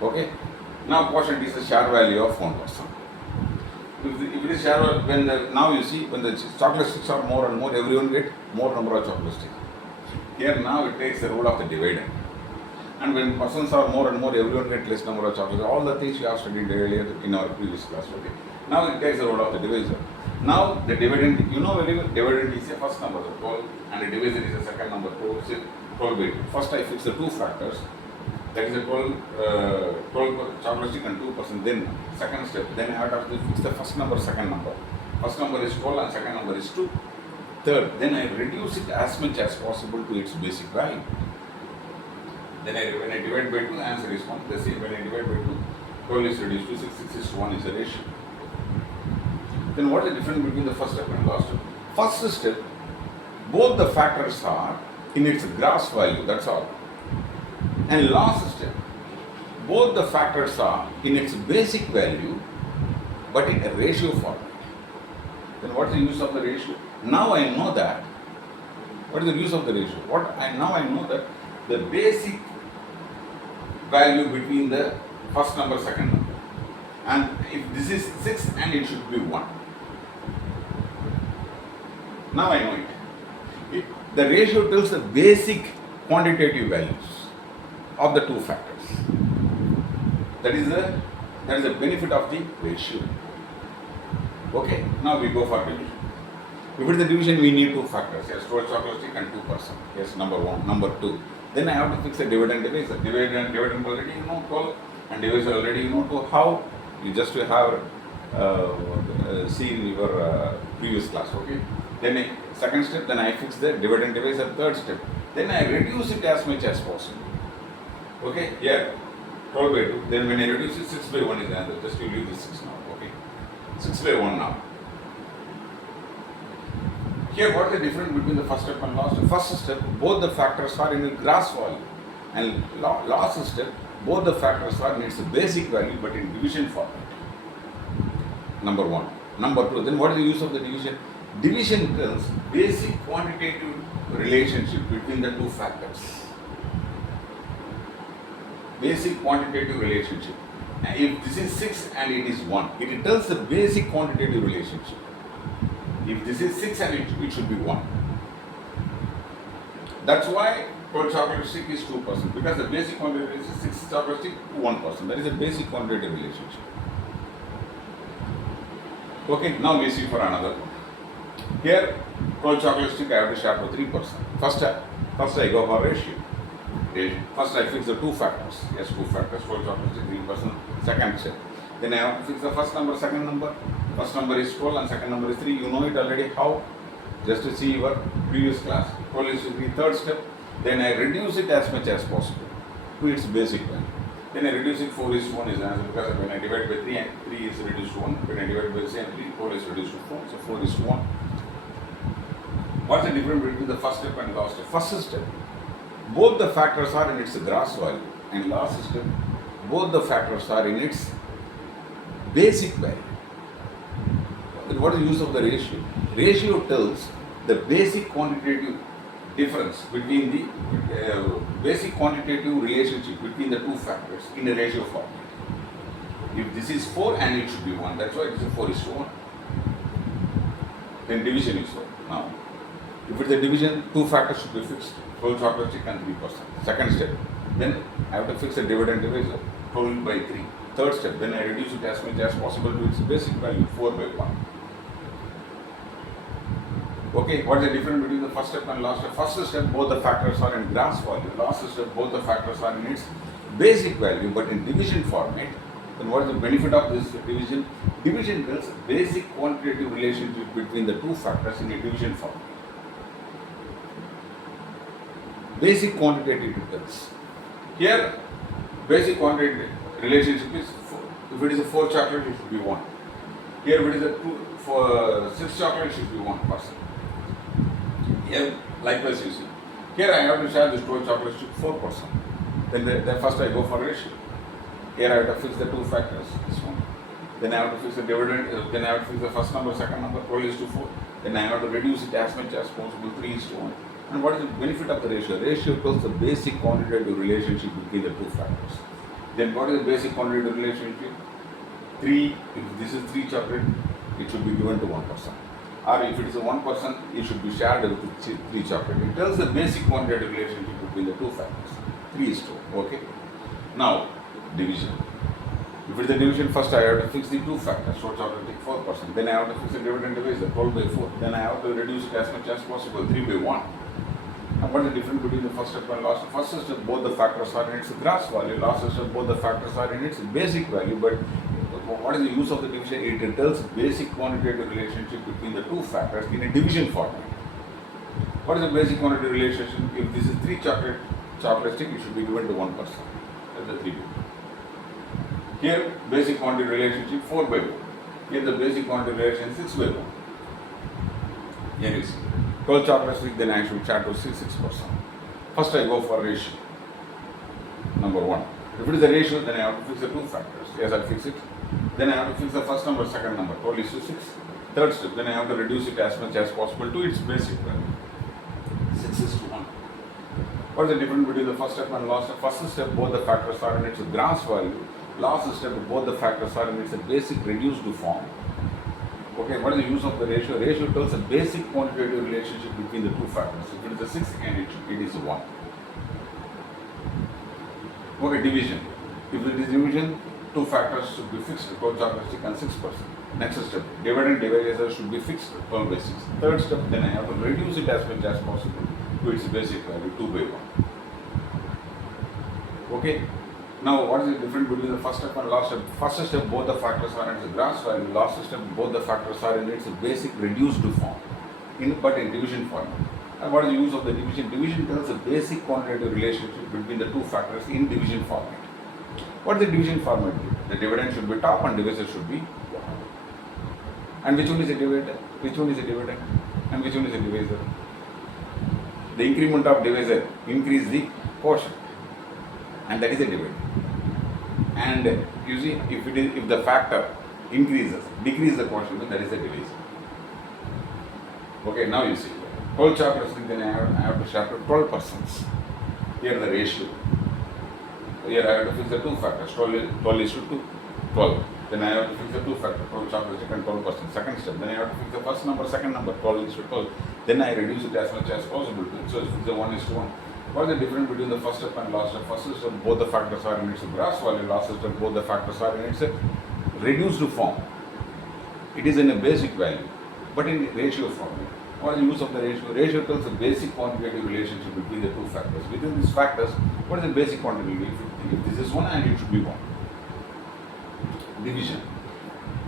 Okay. Now quotient is the share value of 1%. If it is share value, now you see when the chocolate sticks are more and more, everyone get more number of chocolate sticks. Here now it takes the role of the dividend. And when persons are more and more, everyone get less number of chocolates. All the things you have studied earlier in our previous class. Okay. Now it takes the role of the divisor. Now the dividend, you know very well, dividend is the first number, the 12, and the divisor is the second number, 12 by 2. First I fix the two factors, that is the 12 chocolate stick and 2%. Then second step, then I have to fix the first number, second number. First number is 12 and second number is 2. Third, then I reduce it as much as possible to its basic value. Then when I divide by 2, answer is 1. The same when I divide by 2, 12 is reduced to 6, 6 is to 1 is the ratio. Then what is the difference between the first step and last step? First step, both the factors are in its gross value, that's all. And last step, both the factors are in its basic value, but in a ratio format. Then what is the use of the ratio? Now I know that. What is the use of the ratio? Now I know that the basic value between the first number, second number. And if this is 6 and it should be 1. Now I know it. The ratio tells the basic quantitative values of the two factors. That is the benefit of the ratio. Okay, now we go for division. If it is the division, we need two factors. Yes, 12 chocolate stick and 2%. Yes, number 1. Number 2. Then I have to fix the dividend divisor. Dividend already you know 12 and divisor already you know 2. How? You just have seen your previous class. Okay. Then second step, then I fix the dividend divisor. Third step, then I reduce it as much as possible. Okay. Yeah. 12 by 2. Then when I reduce it, 6 by 1 is the answer. Just you leave this 6 now. Okay. 6 by 1 now. Here, what is the difference between the first step and last step? First step, both the factors are in the gross value, and last step, both the factors are in its basic value but in division format. Number 1. Number 2, then what is the use of the division? Division tells basic quantitative relationship between the two factors. Basic quantitative relationship. And if this is 6 and it is 1, it tells the basic quantitative relationship. If this is 6 and it should be 1. That's why 12 chocolate stick is 2%, because the basic quantity is 6 chocolate stick to 1%. That is a basic quantitative relationship. Okay, now we see for another one. Here, 12 chocolate stick I have to share for 3%. First I go for ratio. First I fix the two factors. Yes, two factors, 12 chocolate stick 3%. Second step. Then I have to fix the first number, second number. First number is 12 and second number is 3. You know it already. How? Just to see your previous class. 12 is to be third step. Then I reduce it as much as possible to its basic value. Then I reduce it, 4 is to 1 is the answer, because when I divide by 3, 3 is reduced to 1. When I divide by the same 3, 4 is reduced to 4. So 4 is to 1. What's the difference between the first step and last step? First step, both the factors are in its gross value, and last step, both the factors are in its basic value. What is the use of the ratio? Ratio tells the basic quantitative difference between the basic quantitative relationship between the two factors in a ratio format. If this is 4 and it should be 1, that's why it is a 4 is to 1. Then division is 4. Now, if it's a division, two factors should be fixed. 12 chocolate stick and 3%. Second step, then I have to fix the dividend divisor, 12 by 3. Third step, then I reduce it as much as possible to its basic value, 4 by 1. Okay, what is the difference between the first step and last step? First step, both the factors are in gross value. Last step, both the factors are in its basic value, but in division format. Then what is the benefit of this division? Division tells basic quantitative relationship between the two factors in a division form. Basic quantitative tells. Here, basic quantitative relationship is if it is a 4 chocolate, it should be 1. Here, if it is a 6 chocolate, it should be 1 person. Here, likewise, you see. Here, I have to share this 12 chocolates to 4 person. Then first I go for ratio. Here, I have to fix the two factors. This one. Then I have to fix the dividend. Then I have to fix the first number, second number, 12:4. Then I have to reduce it as much as possible, 3:1. And what is the benefit of the ratio? Ratio tells the basic quantitative relationship between the two factors. Then what is the basic quantitative relationship? 3, if this is 3 chocolate, it should be given to 1 person. Or if it is a 1 person, it should be shared with 3 chocolate. It tells the basic quantitative relationship between the two factors. 3:2. Okay. Now, division. If it is a division, first I have to fix the two factors. So chocolate take 4 person. Then I have to fix the dividend divisor, 12/4. Then I have to reduce it as much as possible, 3/1. And what is the difference between the first step and last step? First step, both the factors are in its gross value. Last step, both the factors are in its basic value. But what is the use of the division? It tells basic quantitative relationship between the two factors in a division format. What is the basic quantitative relationship? If this is 3 chocolate stick, it should be given to 1 person. That's the 3. Here, basic quantity relationship 4/1. Here, the basic quantity relationship 6/1. Here you see. 12 chocolate stick, then I should share to 6%. First, I go for ratio. Number 1. If it is a ratio, then I have to fix the two factors. Yes, I'll fix it. Then I have to fix the first number, second number, 12:6. Third step, then I have to reduce it as much as possible to its basic value, 6:1. What is the difference between the first step and last step? First step, both the factors are in its gross value. Last step, both the factors are in its basic reduced form. Okay, what is the use of the ratio? Ratio tells a basic quantitative relationship between the two factors. If it is a 6 and it is 1. Okay, division. If it is division, two factors should be fixed, 12 chocolate stick and 6%. Next step, dividend divisor should be fixed, 12/6. Third step, then I have to reduce it as much as possible to its basic value, 2/1. Okay. Now, what is the difference between the first step and last step? First step, both the factors are in its gross value. Last step, both the factors are in its basic reduced form, but in division form. And what is the use of the division? Division tells a basic quantitative relationship between the two factors in division format. What is the division format? The dividend should be top and divisor should be bottom. And which one is a dividend? Which one is a dividend? And which one is a divisor? The increment of divisor increase the quotient, and that is a dividend. And you see, if the factor decrease the quotient, then that is a divisor. Okay, now you see, 12 chocolates, then I have to share to 12 persons. Here the ratio. Here I have to fix the two factors, 12:2. Then I have to fix the two factors, 12 chocolates and 12%. Second step, then I have to fix the first number, second number, 12:12. Then I reduce it as much as possible. So fix the 1:1. What is the difference between the first step and last step? First step, both the factors are in its gross value. Last step, both the factors are in its reduced form. It is in a basic value, but in ratio form. What is the use of the ratio? Ratio tells a basic quantitative relationship between the two factors. Within these factors, what is the basic quantity? If this is 1 and it should be 1. Division.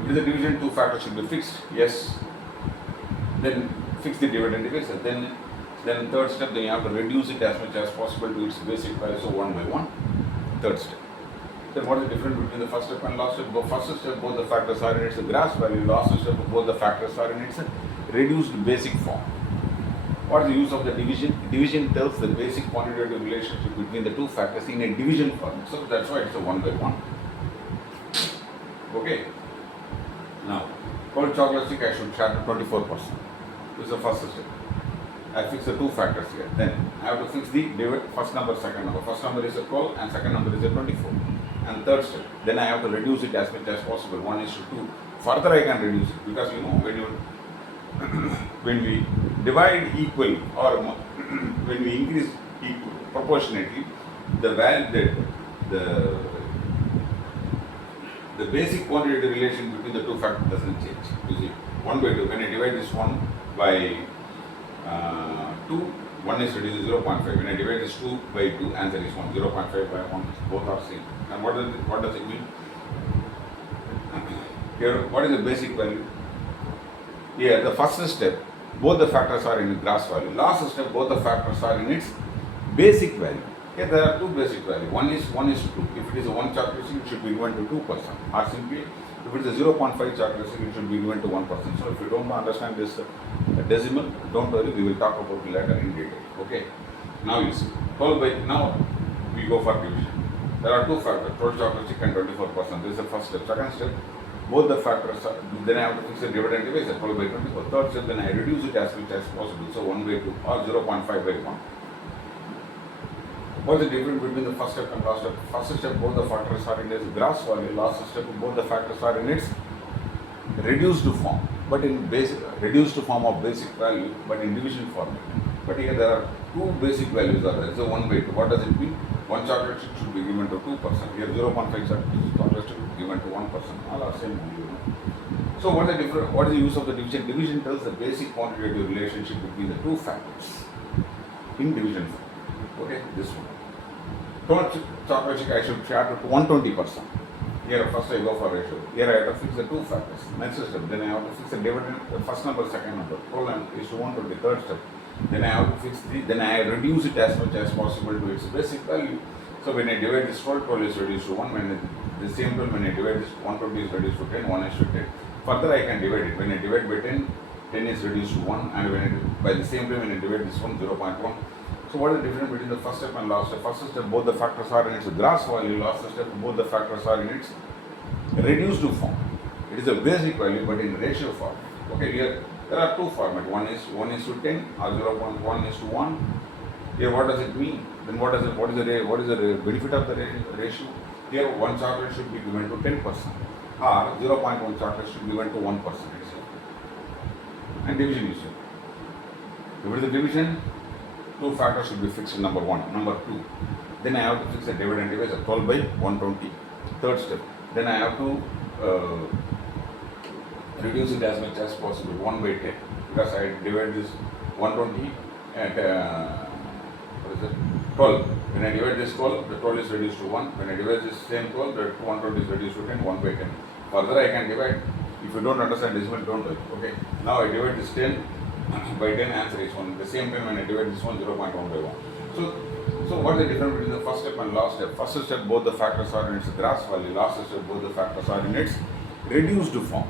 If it is a division, two factors should be fixed. Yes. Then fix the dividend divisor. Then third step, then you have to reduce it as much as possible to its basic value, so 1/1. Third step. Then what is the difference between the first step and last step? First step, both the factors are in its gross value. Last step, both the factors are in its reduced basic form. What is the use of the division? Division tells the basic quantitative relationship between the two factors in a division form. So that's why it's a 1/1. Okay. Now, 12 chocolate stick, I should share to 24%. This is the first step. I fix the two factors here. Then I have to fix the first number, second number. First number is a 12 and second number is a 24. And third step, then I have to reduce it as much as possible, 1:2. Further I can reduce it because when we divide equal or when we increase equal proportionately, the value the basic quantitative relation between the two factors doesn't change. You see, 1/2. When I divide this 1 by 2, 1 is reduced to 0.5. When I divide this 2 by 2, answer is 1. 0.5 by 1, both are same. And what does it mean? Here, what is the basic value? Here, the first step, both the factors are in gross value. Last step, both the factors are in its basic value. Here, there are two basic values. One is 2. If it is a 1 chocolate stick, it should be given to 2%. Or simply, if it is a 0.5 chocolate stick, it should be given to 1%. So, if you don't understand this decimal, don't worry, we will talk about it later in detail. Okay. Now you see, 12 by, now we go for division. There are two factors, 12 chocolate stick and 24%. This is the first step. Second step, both the factors are, then I have to fix the dividend divisor, 12 by 24. Third step, then I reduce it as much as possible. So 1 by 2 or 0.5 by 1. What is the difference between the first step and last step? First step, both the factors are in its gross value. Last step, both the factors are in its reduced form, but in basic reduced form of basic value, but in division format. But here there are two basic values are there. So 1 by 2. What does it mean? 1 chocolate stick should be given to 2%. Here 0.5 chocolate stick is given to 1%. All are same value. So what is the difference? What is the use of the division? Division tells the basic quantitative relationship between the two factors in division form. Okay, this one. 12 chocolate stick I should share to 120%. Here first I go for ratio. Here I have to fix the two factors. Next step, then I have to fix the dividend, the first number, second number. 12 is to 120, third step. Then I have to fix then I reduce it as much as possible to its basic value. So when I divide this 12 is reduced to 1. When the same 12, when I divide this 120 is reduced to 10, 1 is to 10. Further I can divide it. When I divide by 10, 10 is reduced to 1, and when by the same time when I divide this one, 0.1. So what is the difference between the first step and last step? First step, both the factors are in its gross value. Last step, both the factors are in its reduced form. It is a basic value, but in ratio form. Okay, here there are two formats. One is to 10 or 0.1 is to 1. Here, what does it mean? Then what is the benefit of the ratio? Here, 1 chocolate should be given to 10%, or 0.1 chocolate should be given to 1%. And division is here. If it is a division, two factors should be fixed in number 1. Number 2, then I have to fix the dividend divisor, 12 by 120. Third step, then I have to reduce it as much as possible, 1 by 10, because I divide this 120 at 12. When I divide this 12, the 12 is reduced to 1. When I divide this same 12, the 120 is reduced to 10, 1 by 10. Further I can divide. If you don't understand decimal, don't do it. Okay. Now I divide this 10 by 10, answer is 1. At the same time when I divide this one, 0.1 by 1. So what is the difference between the first step and last step? First step, both the factors are in its gross value. Last step, both the factors are in its reduced form,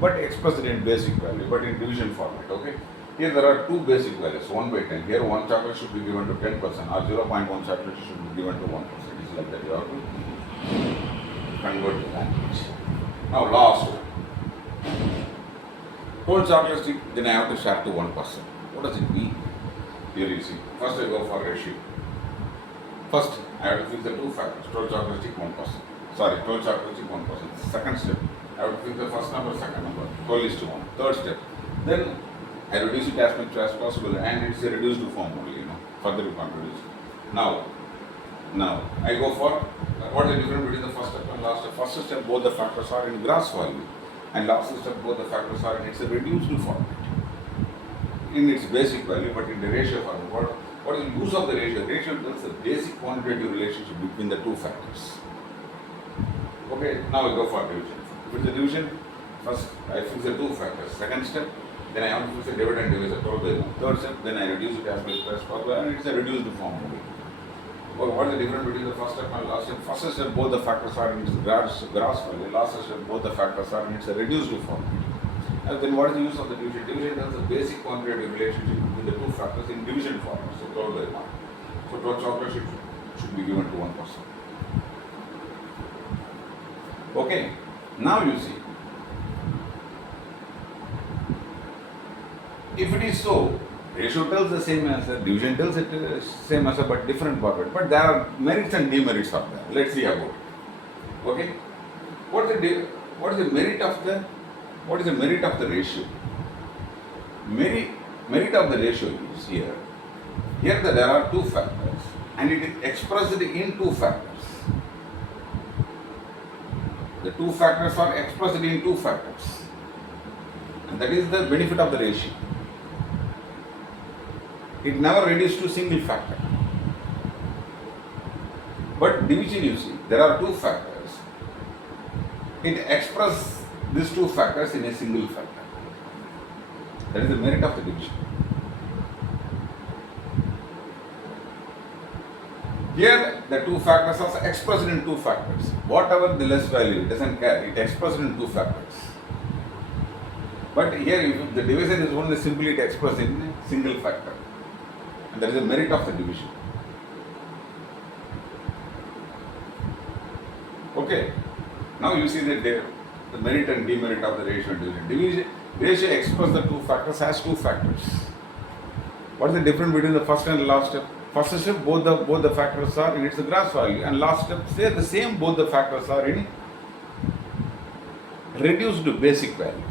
but expressed in basic value, but in division format. Okay. Here there are two basic values, 1 by 10. Here 1 chocolate should be given to 10%, or 0.1 chocolate should be given to 1%. It's like that. You have to convert the language. Now last one. Whole chocolate stick, then I have to share to 1%. What does it mean? Here you see. First I go for ratio. First I have to fix the two factors. 12 chocolate stick, 1%. Sorry, 12 chocolate stick, 1%. Second step, I have to fix the first number, second number. 12 is to 1. Third step, then I reduce it as much as possible, and it's a reduced form only, Further you can't reduce it. Now I go for what is the difference between the first step and last step? First step, both the factors are in gross value, and last step, both the factors are in its reduced format, in its basic value, but in the ratio format. What is the use of the ratio? Ratio tells the basic quantitative relationship between the two factors. Okay, now we go for division. If it's a division, first I fix the two factors. Second step, then I have to fix the dividend divisor, 12 by 1. Third step, then I reduce it as much as possible, and it's a reduced form only. Well, what is the difference between the first step and last step? First step, both the factors are in its gross value. Last step, both the factors are in its reduced form. And then what is the use of the division? Division is the basic quantitative relationship between the two factors in division form. So 12 by 1. So 12 chocolate should be given to 1%. Okay, now you see. If it is so, ratio tells the same answer, division tells it same answer, but different format. But there are merits and demerits of that. Let's see about it. Okay, what is the merit of the ratio? Merit of the ratio is here. Here there are two factors, and it is expressed in two factors. The two factors are expressed in two factors, and that is the benefit of the ratio. It never reduces to single factor. But division, you see, there are two factors. It expresses these two factors in a single factor. That is the merit of the division. Here, the two factors are expressed in two factors. Whatever the less value, it doesn't care. It expressed in two factors. But here, if the division is only simply expressed in a single factor. And that is the merit of the division. Okay. Now you see the merit and demerit of the ratio and division. Ratio expresses the two factors as two factors. What is the difference between the first and last step? First step, both the factors are in its gross value, and last step, say the same, both the factors are in reduced to basic value.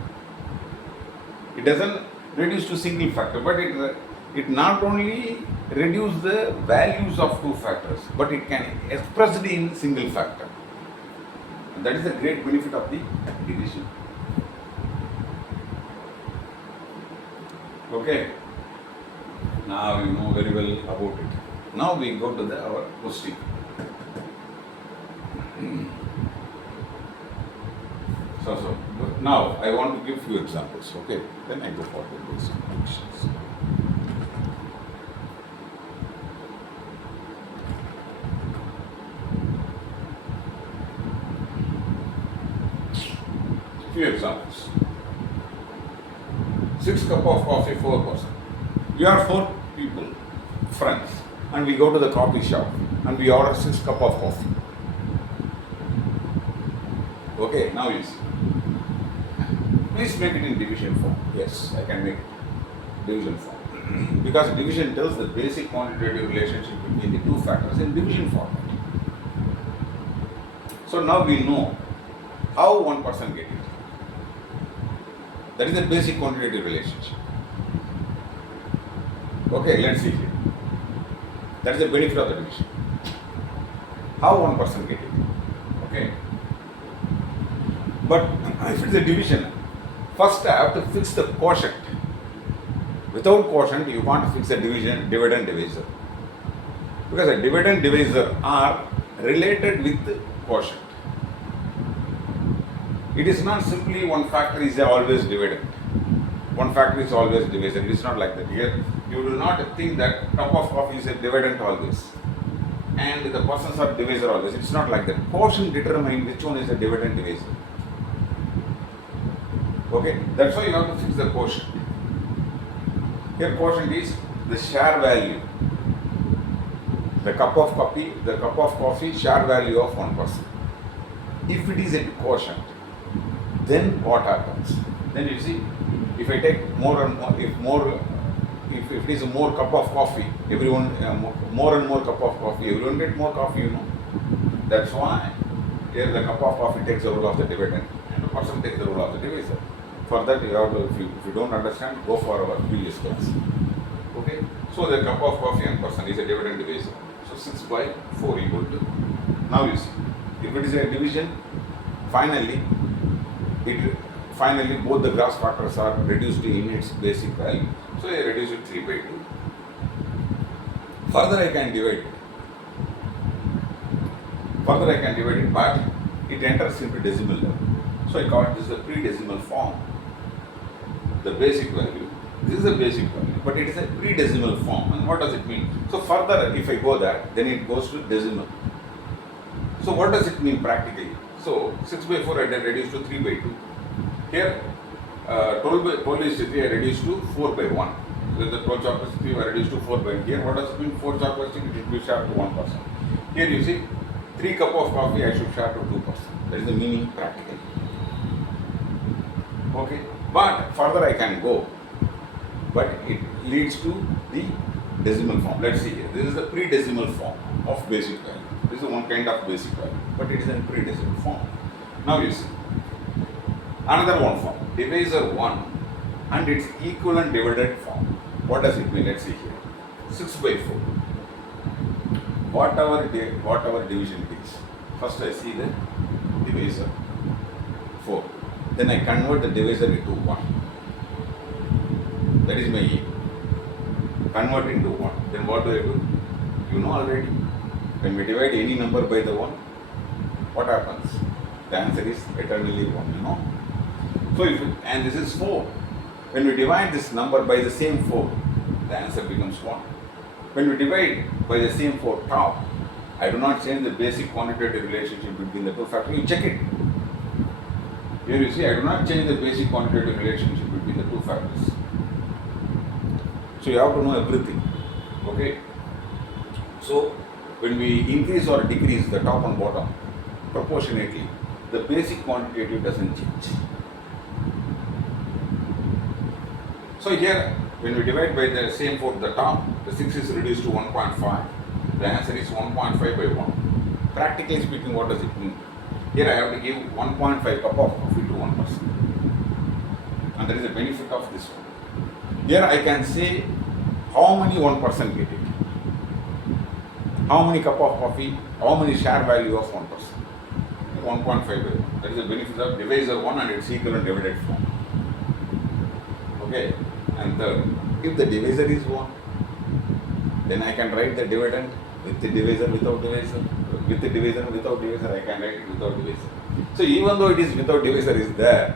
It doesn't reduce to single factor, but it not only reduces the values of two factors, but it can express it in single factor. And that is the great benefit of the division. Okay. Now you know very well about it. Now we go to our question. So now I want to give few examples. Okay, then I go for the basic questions. Few examples. 6 cup of coffee, 4 person. We are 4 people, friends, and we go to the coffee shop and we order 6 cup of coffee. Okay, now you see. Please make it in division form. Yes, I can make division form. Because division tells the basic quantitative relationship between the two factors in division format. So now we know how one person gets it. That is the basic quantitative relationship. Okay, let's see here. That is the benefit of the division. How one person gets it. Okay. But if it's a division, first I have to fix the quotient. Without quotient, you can't fix a dividend divisor. Because a dividend divisor are related with the quotient. It is not simply one factor is always dividend. One factor is always divisor. It is not like that. Here, you do not think that cup of coffee is a dividend always. And the persons are divisor always. It's not like that. Quotient determines which one is a dividend divisor. Okay, that's why you have to fix the quotient. Here quotient is the share value. The cup of coffee share value of one person. If it is a quotient, then what happens? Then you see, if I take more and more, if it is more cup of coffee, everyone more and more cup of coffee, everyone get more coffee, you know. That's why here the cup of coffee takes the role of the dividend and the person takes the role of the divisor. For that you have to, if you don't understand, go for our previous class. Okay? So the cup of coffee and person is a dividend divisor. So 6 by 4 equal to. Now you see, if it is a division, finally both the gross factors are reduced in its basic value. So I reduce it 3 by 2. Further I can divide it, but it enters into decimal level. So I call this the pre-decimal form. The basic value. This is a basic value, but it is a pre-decimal form. And what does it mean? So further, if I go there, then it goes to decimal. So what does it mean practically? So 6 by 4 I reduce to 3 by 2. Here 12 is 3 I reduce to 4 by 1. So the 12 chocolates 3 I reduce to 4 by 1. Here what does it mean? 4 chocolates it should be shared to 1 person. Here you see 3 cup of coffee I should share to 2 person. That is the meaning practically. Okay. But further I can go. But it leads to the decimal form. Let's see here. This is the pre-decimal form of basic value. This is one kind of basic value, but it is in pre-decimal form. Now you see. Another one form. Divisor 1 and its equivalent divided form. What does it mean? Let's see here. 6 by 4. Whatever division it is. First I see the divisor 4. Then I convert the divisor into 1. That is my aim. Convert into 1. Then what do I do? You know already. When we divide any number by the 1, what happens? The answer is eternally 1, you know. So and this is 4. When we divide this number by the same 4, the answer becomes 1. When we divide by the same 4 top, I do not change the basic quantitative relationship between the two factors. You check it. Here you see, I do not change the basic quantitative relationship between the two factors. So you have to know everything. Okay? So when we increase or decrease the top and bottom proportionately, the basic quantitative doesn't change. So here, when we divide by the same 4 the top, the 6 is reduced to 1.5. The answer is 1.5 by 1. Practically speaking, what does it mean? Here I have to give 1.5 cup of coffee to one person. And there is a benefit of this one. Here I can say how many one person get it. How many cup of coffee, how many share value of one person. 1.5 by 1. That is the benefit of divisor 1 and its equivalent divided form. Okay. And third, if the divisor is 1, then I can write the dividend with the divisor, without divisor. With the divisor, without divisor, I can write it without divisor. So even though it is without divisor is there,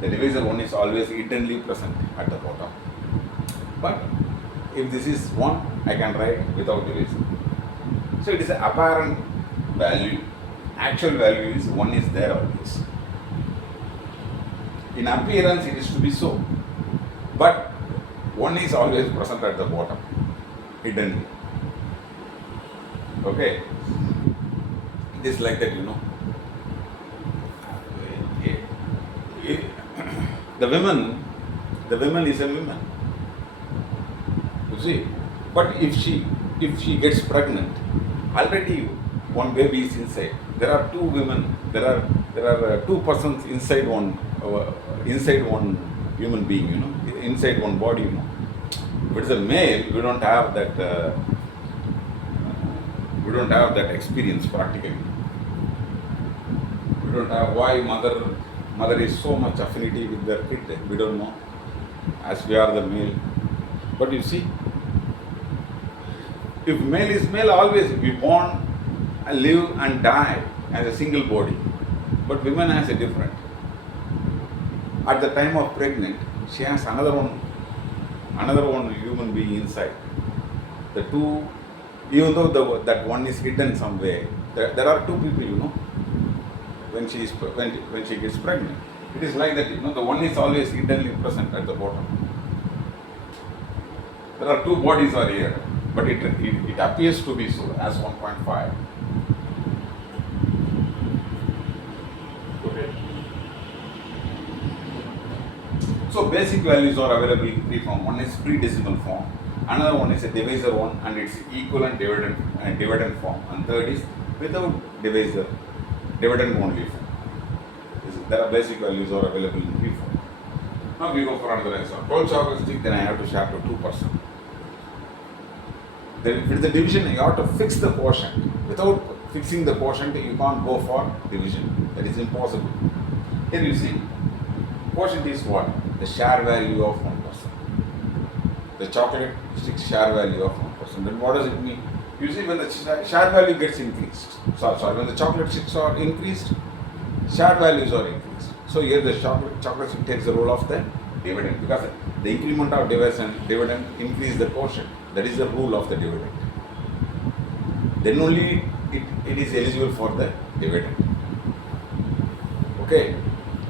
the divisor 1 is always eternally present at the bottom. But if this is 1, I can write without divisor. So it is an apparent value. Actual value is 1 is there always. In appearance it is to be so. But 1 is always present at the bottom, hidden. Okay? It is like that, The woman is a woman. You see? But if she gets pregnant, already one baby is inside. There are 2 women. There are 2 persons inside one human being. Inside one body. If it is a male, we don't have that. We don't have that experience practically. We don't have why mother is so much affinity with their kid. We don't know, as we are the male. But you see, if male is male, always we born and live and die as a single body. But women has a different. At the time of pregnant, she has another one human being inside. The two, even though that one is hidden somewhere, there are 2 people, when she gets pregnant. It is like that, the one is always hiddenly present at the bottom. There are 2 bodies are here, but it appears to be so as 1.5. Okay. So basic values are available in 3 forms. One is pre-decimal form, another one is a divisor 1 and its equivalent dividend form, and third is without divisor, dividend only form. There are basic values are available in 3 forms. Now we go for another example. 12 chocolate stick, then I have to share to 2%. Then if it is the division, you have to fix the quotient. Without fixing the quotient, you can't go for division. That is impossible. Here you see, quotient is what? The share value of 1%. The chocolate stick share value of 1%. Then what does it mean? You see, when the share value gets increased, when the chocolate sticks are increased, share values are increased. So here the chocolate stick takes the role of the dividend, because the increment of dividend increase the quotient. That is the rule of the dividend. Then only it is eligible for the dividend. Okay,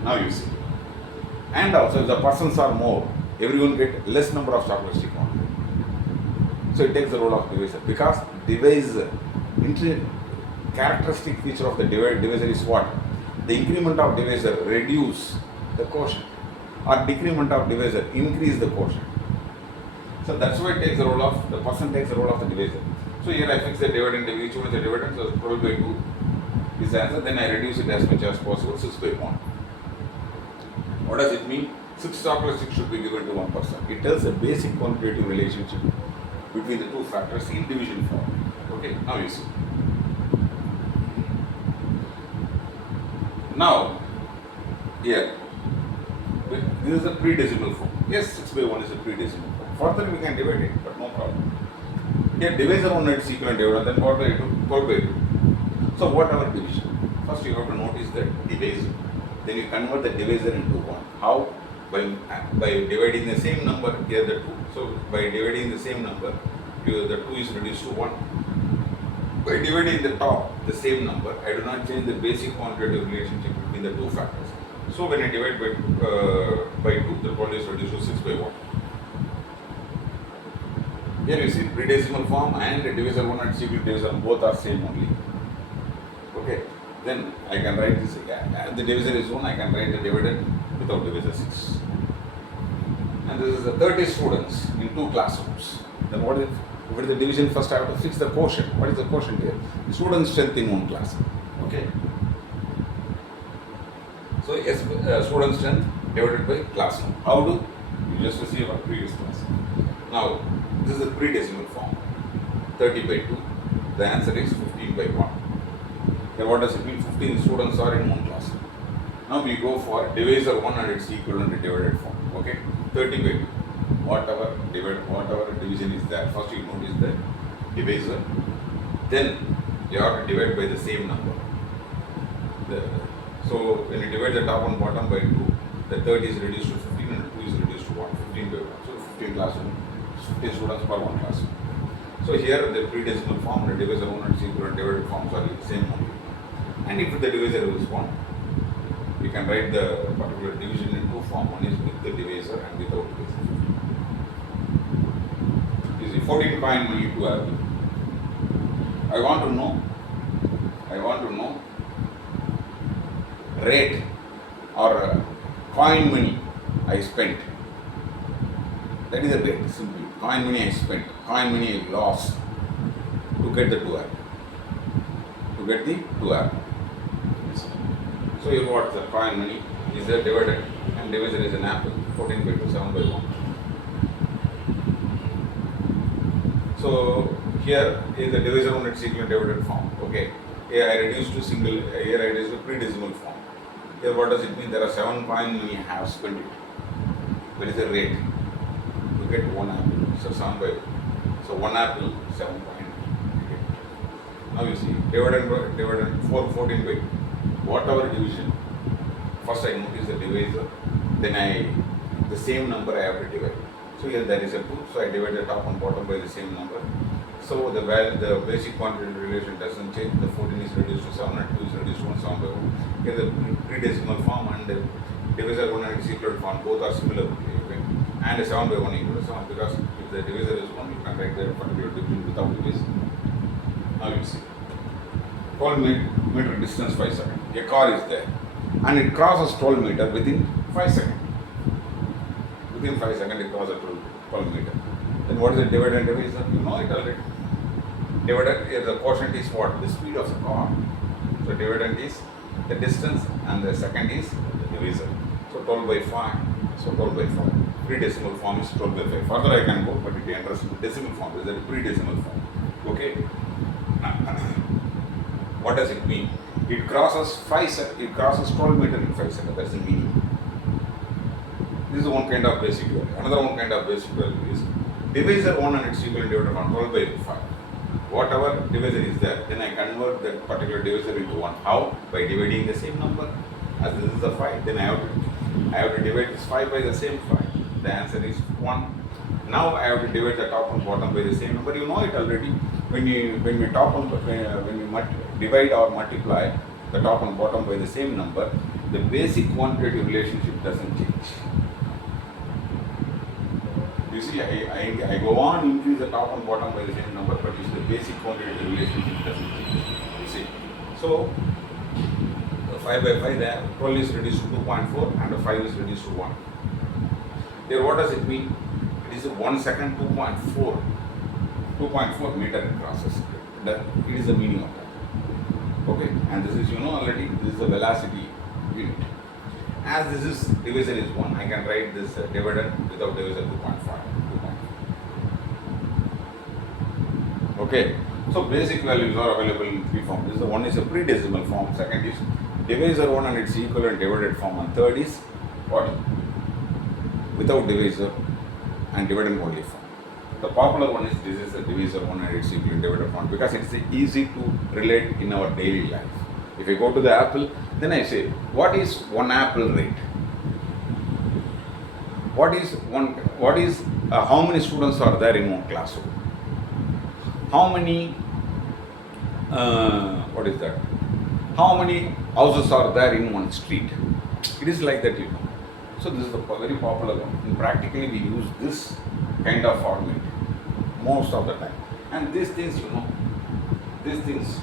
now you see. And also if the persons are more, everyone get less number of chocolate stick only. So it takes the role of divisor, because divisor, characteristic feature of the divisor is what? The increment of divisor reduce the quotient, or decrement of divisor increase the quotient. So that's why it takes the role of, the person takes the role of the divisor. So here I fix the dividend, which one is the dividend, so 12 by 2 is the answer, then I reduce it as much as possible, 6 by 1. What does it mean? 6 chocolate sticks should be given to 1%. It tells a basic quantitative relationship between the 2 factors in division form. Okay, now you see. Now, here, this is a pre-decimal form. Yes, 6 by 1 is a pre-decimal form. Further we can divide it, but no problem. Here divisor 1 its equivalent dividend, then what by 2? 12 by 2. So whatever division. First you have to notice that divisor. Then you convert the divisor into 1. How? By dividing the same number, here the 2. So by dividing the same number, here the 2 is reduced to 1. By dividing the top, the same number, I do not change the basic quantitative relationship between the two factors. So when I divide by 2, the total is reduced to 6 by 1. Here you see pre-decimal form and divisor 1 and secret divisor both are same only. Okay, then I can write this, the divisor is 1, I can write the dividend without divisor 6. And this is the 30 students in 2 classrooms. Then what is the division? First I have to fix the quotient. What is the quotient here? The student strength in one class. Okay. So yes, student strength divided by class number. How do? You just receive our previous class. Now, this is the pre-decimal form. 30 by 2. The answer is 15 by 1. Then what does it mean? 15 students are in one class. Now we go for divisor 1 and its equivalent divided form. Okay. 30 by 2. Whatever division is there. First you notice the divisor. Then you have to divide by the same number. So when you divide the top and bottom by 2, the 30 is reduced to 15 and 2 is reduced to 1. 15 by 1. So 15 classroom, 15 students per one class. So here the pre-decimal form and the divisor 1 and equivalent divided forms are the same only. And if the divisor is 1, we can write the particular division in 2 form. One is with the divisor and without divisor. Is the 14 coin money to have. I want to know rate or coin money I spent. That is the rate, simply. Coin money I spent, coin money I lost to get the 2 apple. To get the 2 apple. So you got the coin money is the dividend and divisor is an apple. 14 by 2, 7 by 1. So here is the divisor on its equivalent divided form. Okay. Here I reduced to single, here I reduced to pre-decimal form. Here what does it mean? There are 7 coin money I have spent it. There is a rate to get 1 apple. So 7 by 1. So 1 apple, 7 coin. Okay. Now you see dividend 14 by 2. Whatever division, first I notice the divisor, then the same number I have to divide. So here there is a 2, so I divide the top and bottom by the same number. So the basic quantity relation doesn't change. The 14 is reduced to 7 and 2 is reduced to 1, 7 by 1. Here the pre-decimal form and the divisor 1 and its equivalent form both are similar. Okay. And the 7 by 1 equal to 7 because if the divisor is 1, you can write the particular division without divisor. Now you see. 12 meter distance 5 seconds. A car is there and it crosses 12 meter within 5 seconds. Within 5 seconds it crosses 12 meter. Then what is the dividend and divisor? You know it already. Dividend here the quotient is what? The speed of the car. So dividend is the distance and the second is the divisor. So 12 by 5. So 12 by 5. Pre-decimal form is 12 by 5. Further I can go, but it enters into decimal form. This is the pre-decimal form. Okay. What does it mean? It crosses 12 meter in 5 seconds. That's the meaning. This is one kind of basic value. Another one kind of basic value is divisor 1 and its equivalent divided on 12 by 5. Whatever divisor is there, then I convert that particular divisor into 1. How? By dividing the same number. As this is a 5, then I have to divide this 5 by the same 5. The answer is 1. Now I have to divide the top and bottom by the same number. You know it already. When we divide or multiply the top and bottom by the same number, the basic quantitative relationship doesn't change. You see, I go on increase the top and bottom by the same number, but you see the basic quantitative relationship doesn't change. You see, so the 5 by 5 there, 12 is reduced to 2.4 and the 5 is reduced to 1. There, what does it mean? It is 1 second 2.4 meter it crosses. It is the meaning of that. Okay, and this is already this is the velocity unit. As this is divisor is 1, I can write this dividend without divisor 2.5. Okay, so basic values are available in 3 forms. This is the one is a pre-decimal form, second is divisor 1 and its equivalent divided form, and third is what? Without divisor and dividend only form. The popular one is this is the divisor 1 and its equivalent divided form because it's easy to relate in our daily life. If I go to the apple, then I say, what is 1 apple rate? how many students are there in one classroom? How many, what is that? How many houses are there in one street? It is like that, you know. So this is a very popular one. And practically we use this kind of format most of the time. And these things, you know, these things,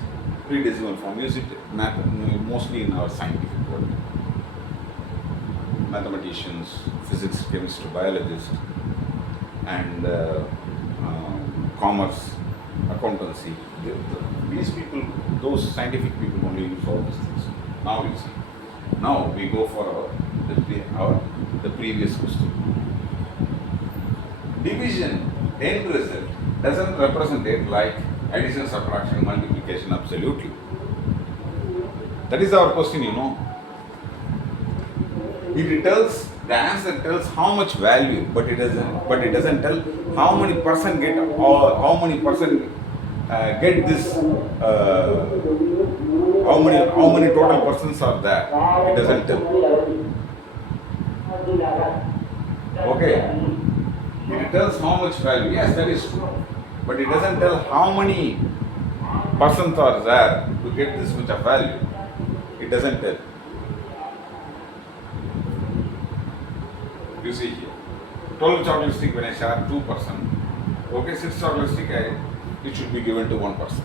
pre-decimal form, use it mostly in our scientific world. Mathematicians, physics, chemists, biologists, and commerce, accountancy. These people, those scientific people only use all these things. Now you see. Now we go for the previous question. Division, end result, doesn't represent it like addition, subtraction, multiplication, absolutely. That is our question, you know. The answer tells how much value, but it doesn't tell how many person get, or how many person get this, how many total persons are there. It doesn't tell. Okay. It tells how much value. Yes, that is true. But it doesn't tell how many persons are there to get this much of value. It doesn't tell. You see here, 12 chocolate stick when I share 2 person, okay, 6 chocolate stick, it should be given to 1 person.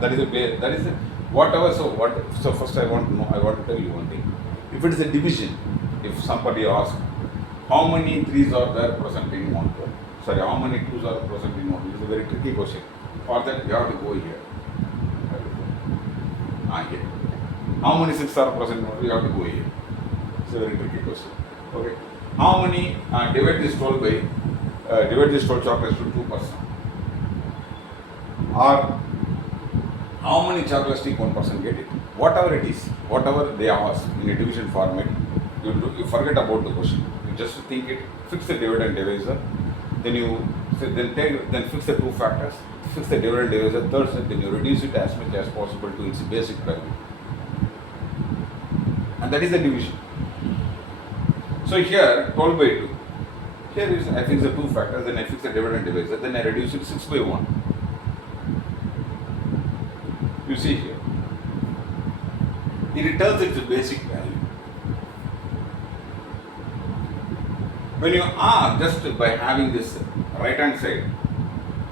That is whatever. So first I want to tell you one thing. If it is a division, if somebody asks how many 3s are there present in 1 12, sorry, how many 2s are present in 1, it is a very tricky question. For that you have to go here. Here. How many 6 are present in 1, you have to go here. It's a very tricky question. Okay. How many, divide this 12 chocolates to 2 person. Or how many chocolate stick 1 person get it. Whatever it is, whatever they ask in a division format, you forget about the question. You just think it, fix the dividend and divisor, then fix the 2 factors, fix the dividend and divisor, third step, then you reduce it as much as possible to its basic value. And that is the division. So here 12 by 2. Here is I fix the 2 factors, then I fix the dividend and divisor, then I reduce it 6 by 1. You see here. It returns its basic value. When you are just by having this right hand side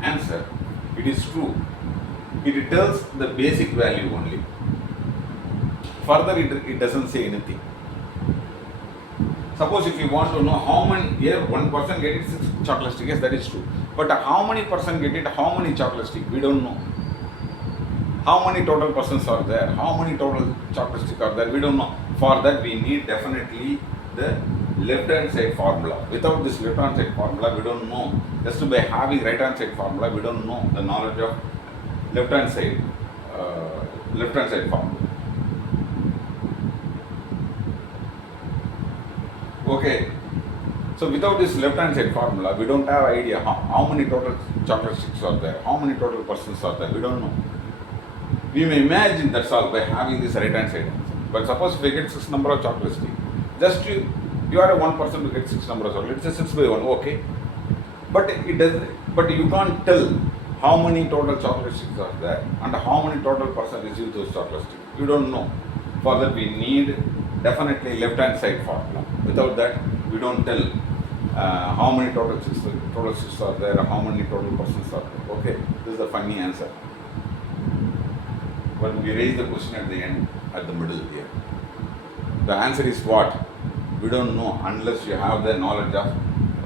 answer, it is true. It returns the basic value only. Further, it doesn't say anything. Suppose if you want to know how many, here 1 person get it 6 chocolate sticks, yes, that is true. But how many person get it, how many chocolate sticks, we don't know. How many total persons are there, how many total chocolate sticks are there, we don't know. For that we need definitely the left hand side formula. Without this left hand side formula, we don't know. Just by having right hand side formula, we don't know the knowledge of left hand side formula. Okay, so without this left hand side formula, we don't have idea how many total chocolate sticks are there, how many total persons are there, we don't know. We may imagine that's all by having this right hand side answer. But suppose if we get 6 number of chocolate sticks, just you are a 1 person to get 6 number of chocolate, it's a 6 by 1, okay. But you can't tell how many total chocolate sticks are there and how many total person receive those chocolate sticks. You don't know. For that we need definitely left hand side formula. Without that we don't tell how many total sticks are there, how many total persons are there. Okay, this is a funny answer. But we raise the question at the end, at the middle here. The answer is what? We don't know unless you have the knowledge of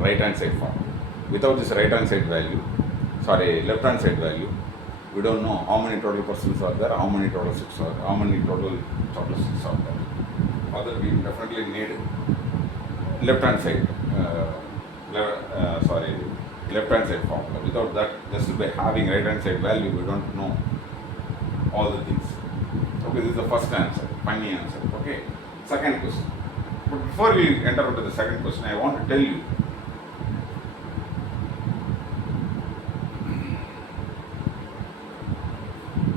right hand side formula. Without this right hand side value, left hand side value, we don't know how many total persons are there, how many total chocolate sticks are there. For that we definitely need left hand side formula. Without that, just by having right hand side value, we don't know all the things. Okay, this is the first answer, funny answer. Okay, second question. But before we enter into the second question, I want to tell you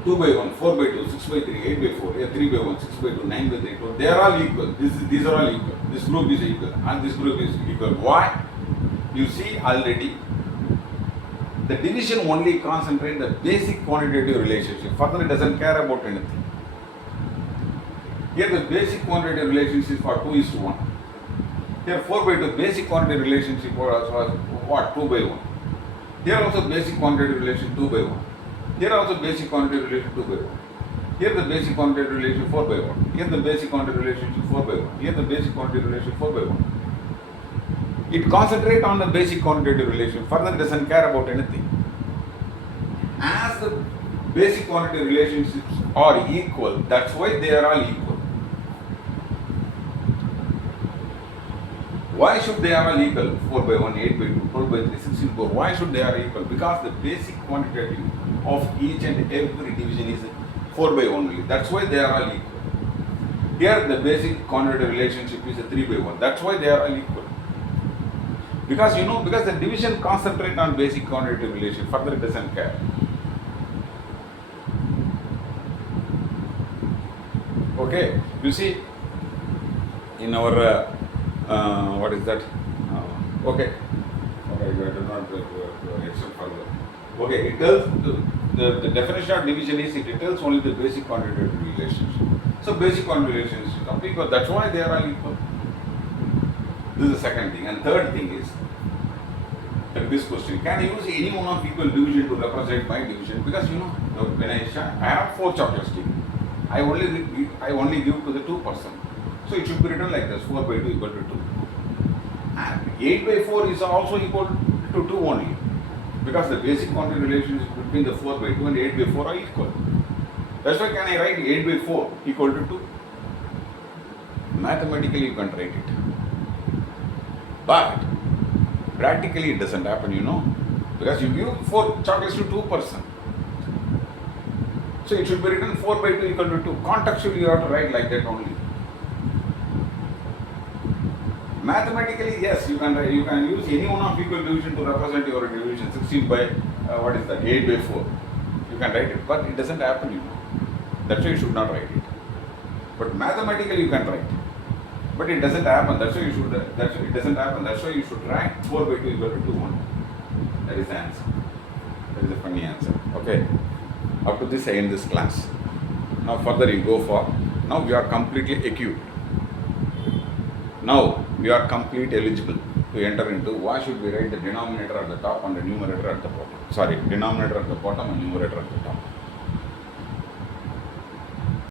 2 by 1, 4 by 2, 6 by 3, 8 by 4, 3 by 1, 6 by 2, 9 by 3, 12. They are all equal. These are all equal. This group is equal and this group is equal. Why? You see already the division only concentrates the basic quantitative relationship. Further, it doesn't care about anything. Here the basic quantitative relationship for 2:1. Here 4 by 2 basic quantitative relationship was what? 2 by 1. Here also basic quantitative relation 2 by 1. Here also basic quantitative relation 2 by 1. Here the basic quantitative relation 4 by 1. Here the basic quantitative relationship 4 by 1. Here the basic quantitative relation 4 by 1. It concentrates on the basic quantitative relation. Further, it doesn't care about anything. As the basic quantitative relationships are equal, that's why they are all equal. Why should they are all equal? 4 by 1, 8 by 2, 12 by 3, 16 by 4. Why should they are equal? Because the basic quantitative of each and every division is 4 by 1 only. That's why they are all equal. Here the basic quantitative relationship is a 3 by 1. That's why they are all equal. Because because the division concentrates on basic quantitative relation. Further, it doesn't care. Okay, you see, in our what is that? Okay, I do not extend further. Okay, it tells the definition of division is it tells only the basic quantitative relationship. So basic quantitative relationship are equal. That's why they are all equal. This is the second thing. And third thing is this question: can I use any one of equal division to represent my division? Because when I have 4 chocolate sticks, I only give to the 2 person. So it should be written like this: 4 by 2 equal to 2. And 8 by 4 is also equal to 2 only. Because the basic quantity relations between the 4 by 2 and 8 by 4 are equal. That's why can I write 8 by 4 equal to 2? Mathematically you can write it. But practically it doesn't happen, because you give 4 chocolates to 2 person. So it should be written 4 by 2 equal to 2. Contextually you have to write like that only. Mathematically, yes, you can use any one of equal division to represent your division. 16 by 8 by 4. You can write it, but it doesn't happen, That's why you should not write it. But mathematically you can write. But it doesn't happen. That's why it doesn't happen. That's why you should write 4 by 2 equal to 2 1. That is the answer. That is a funny answer. Okay. Up to this I end this class. Now further you go for. Now we are completely equipped. Now we are completely eligible to enter into. Why should we write the denominator at the top and the numerator at the bottom? Sorry, denominator at the bottom and numerator at the top.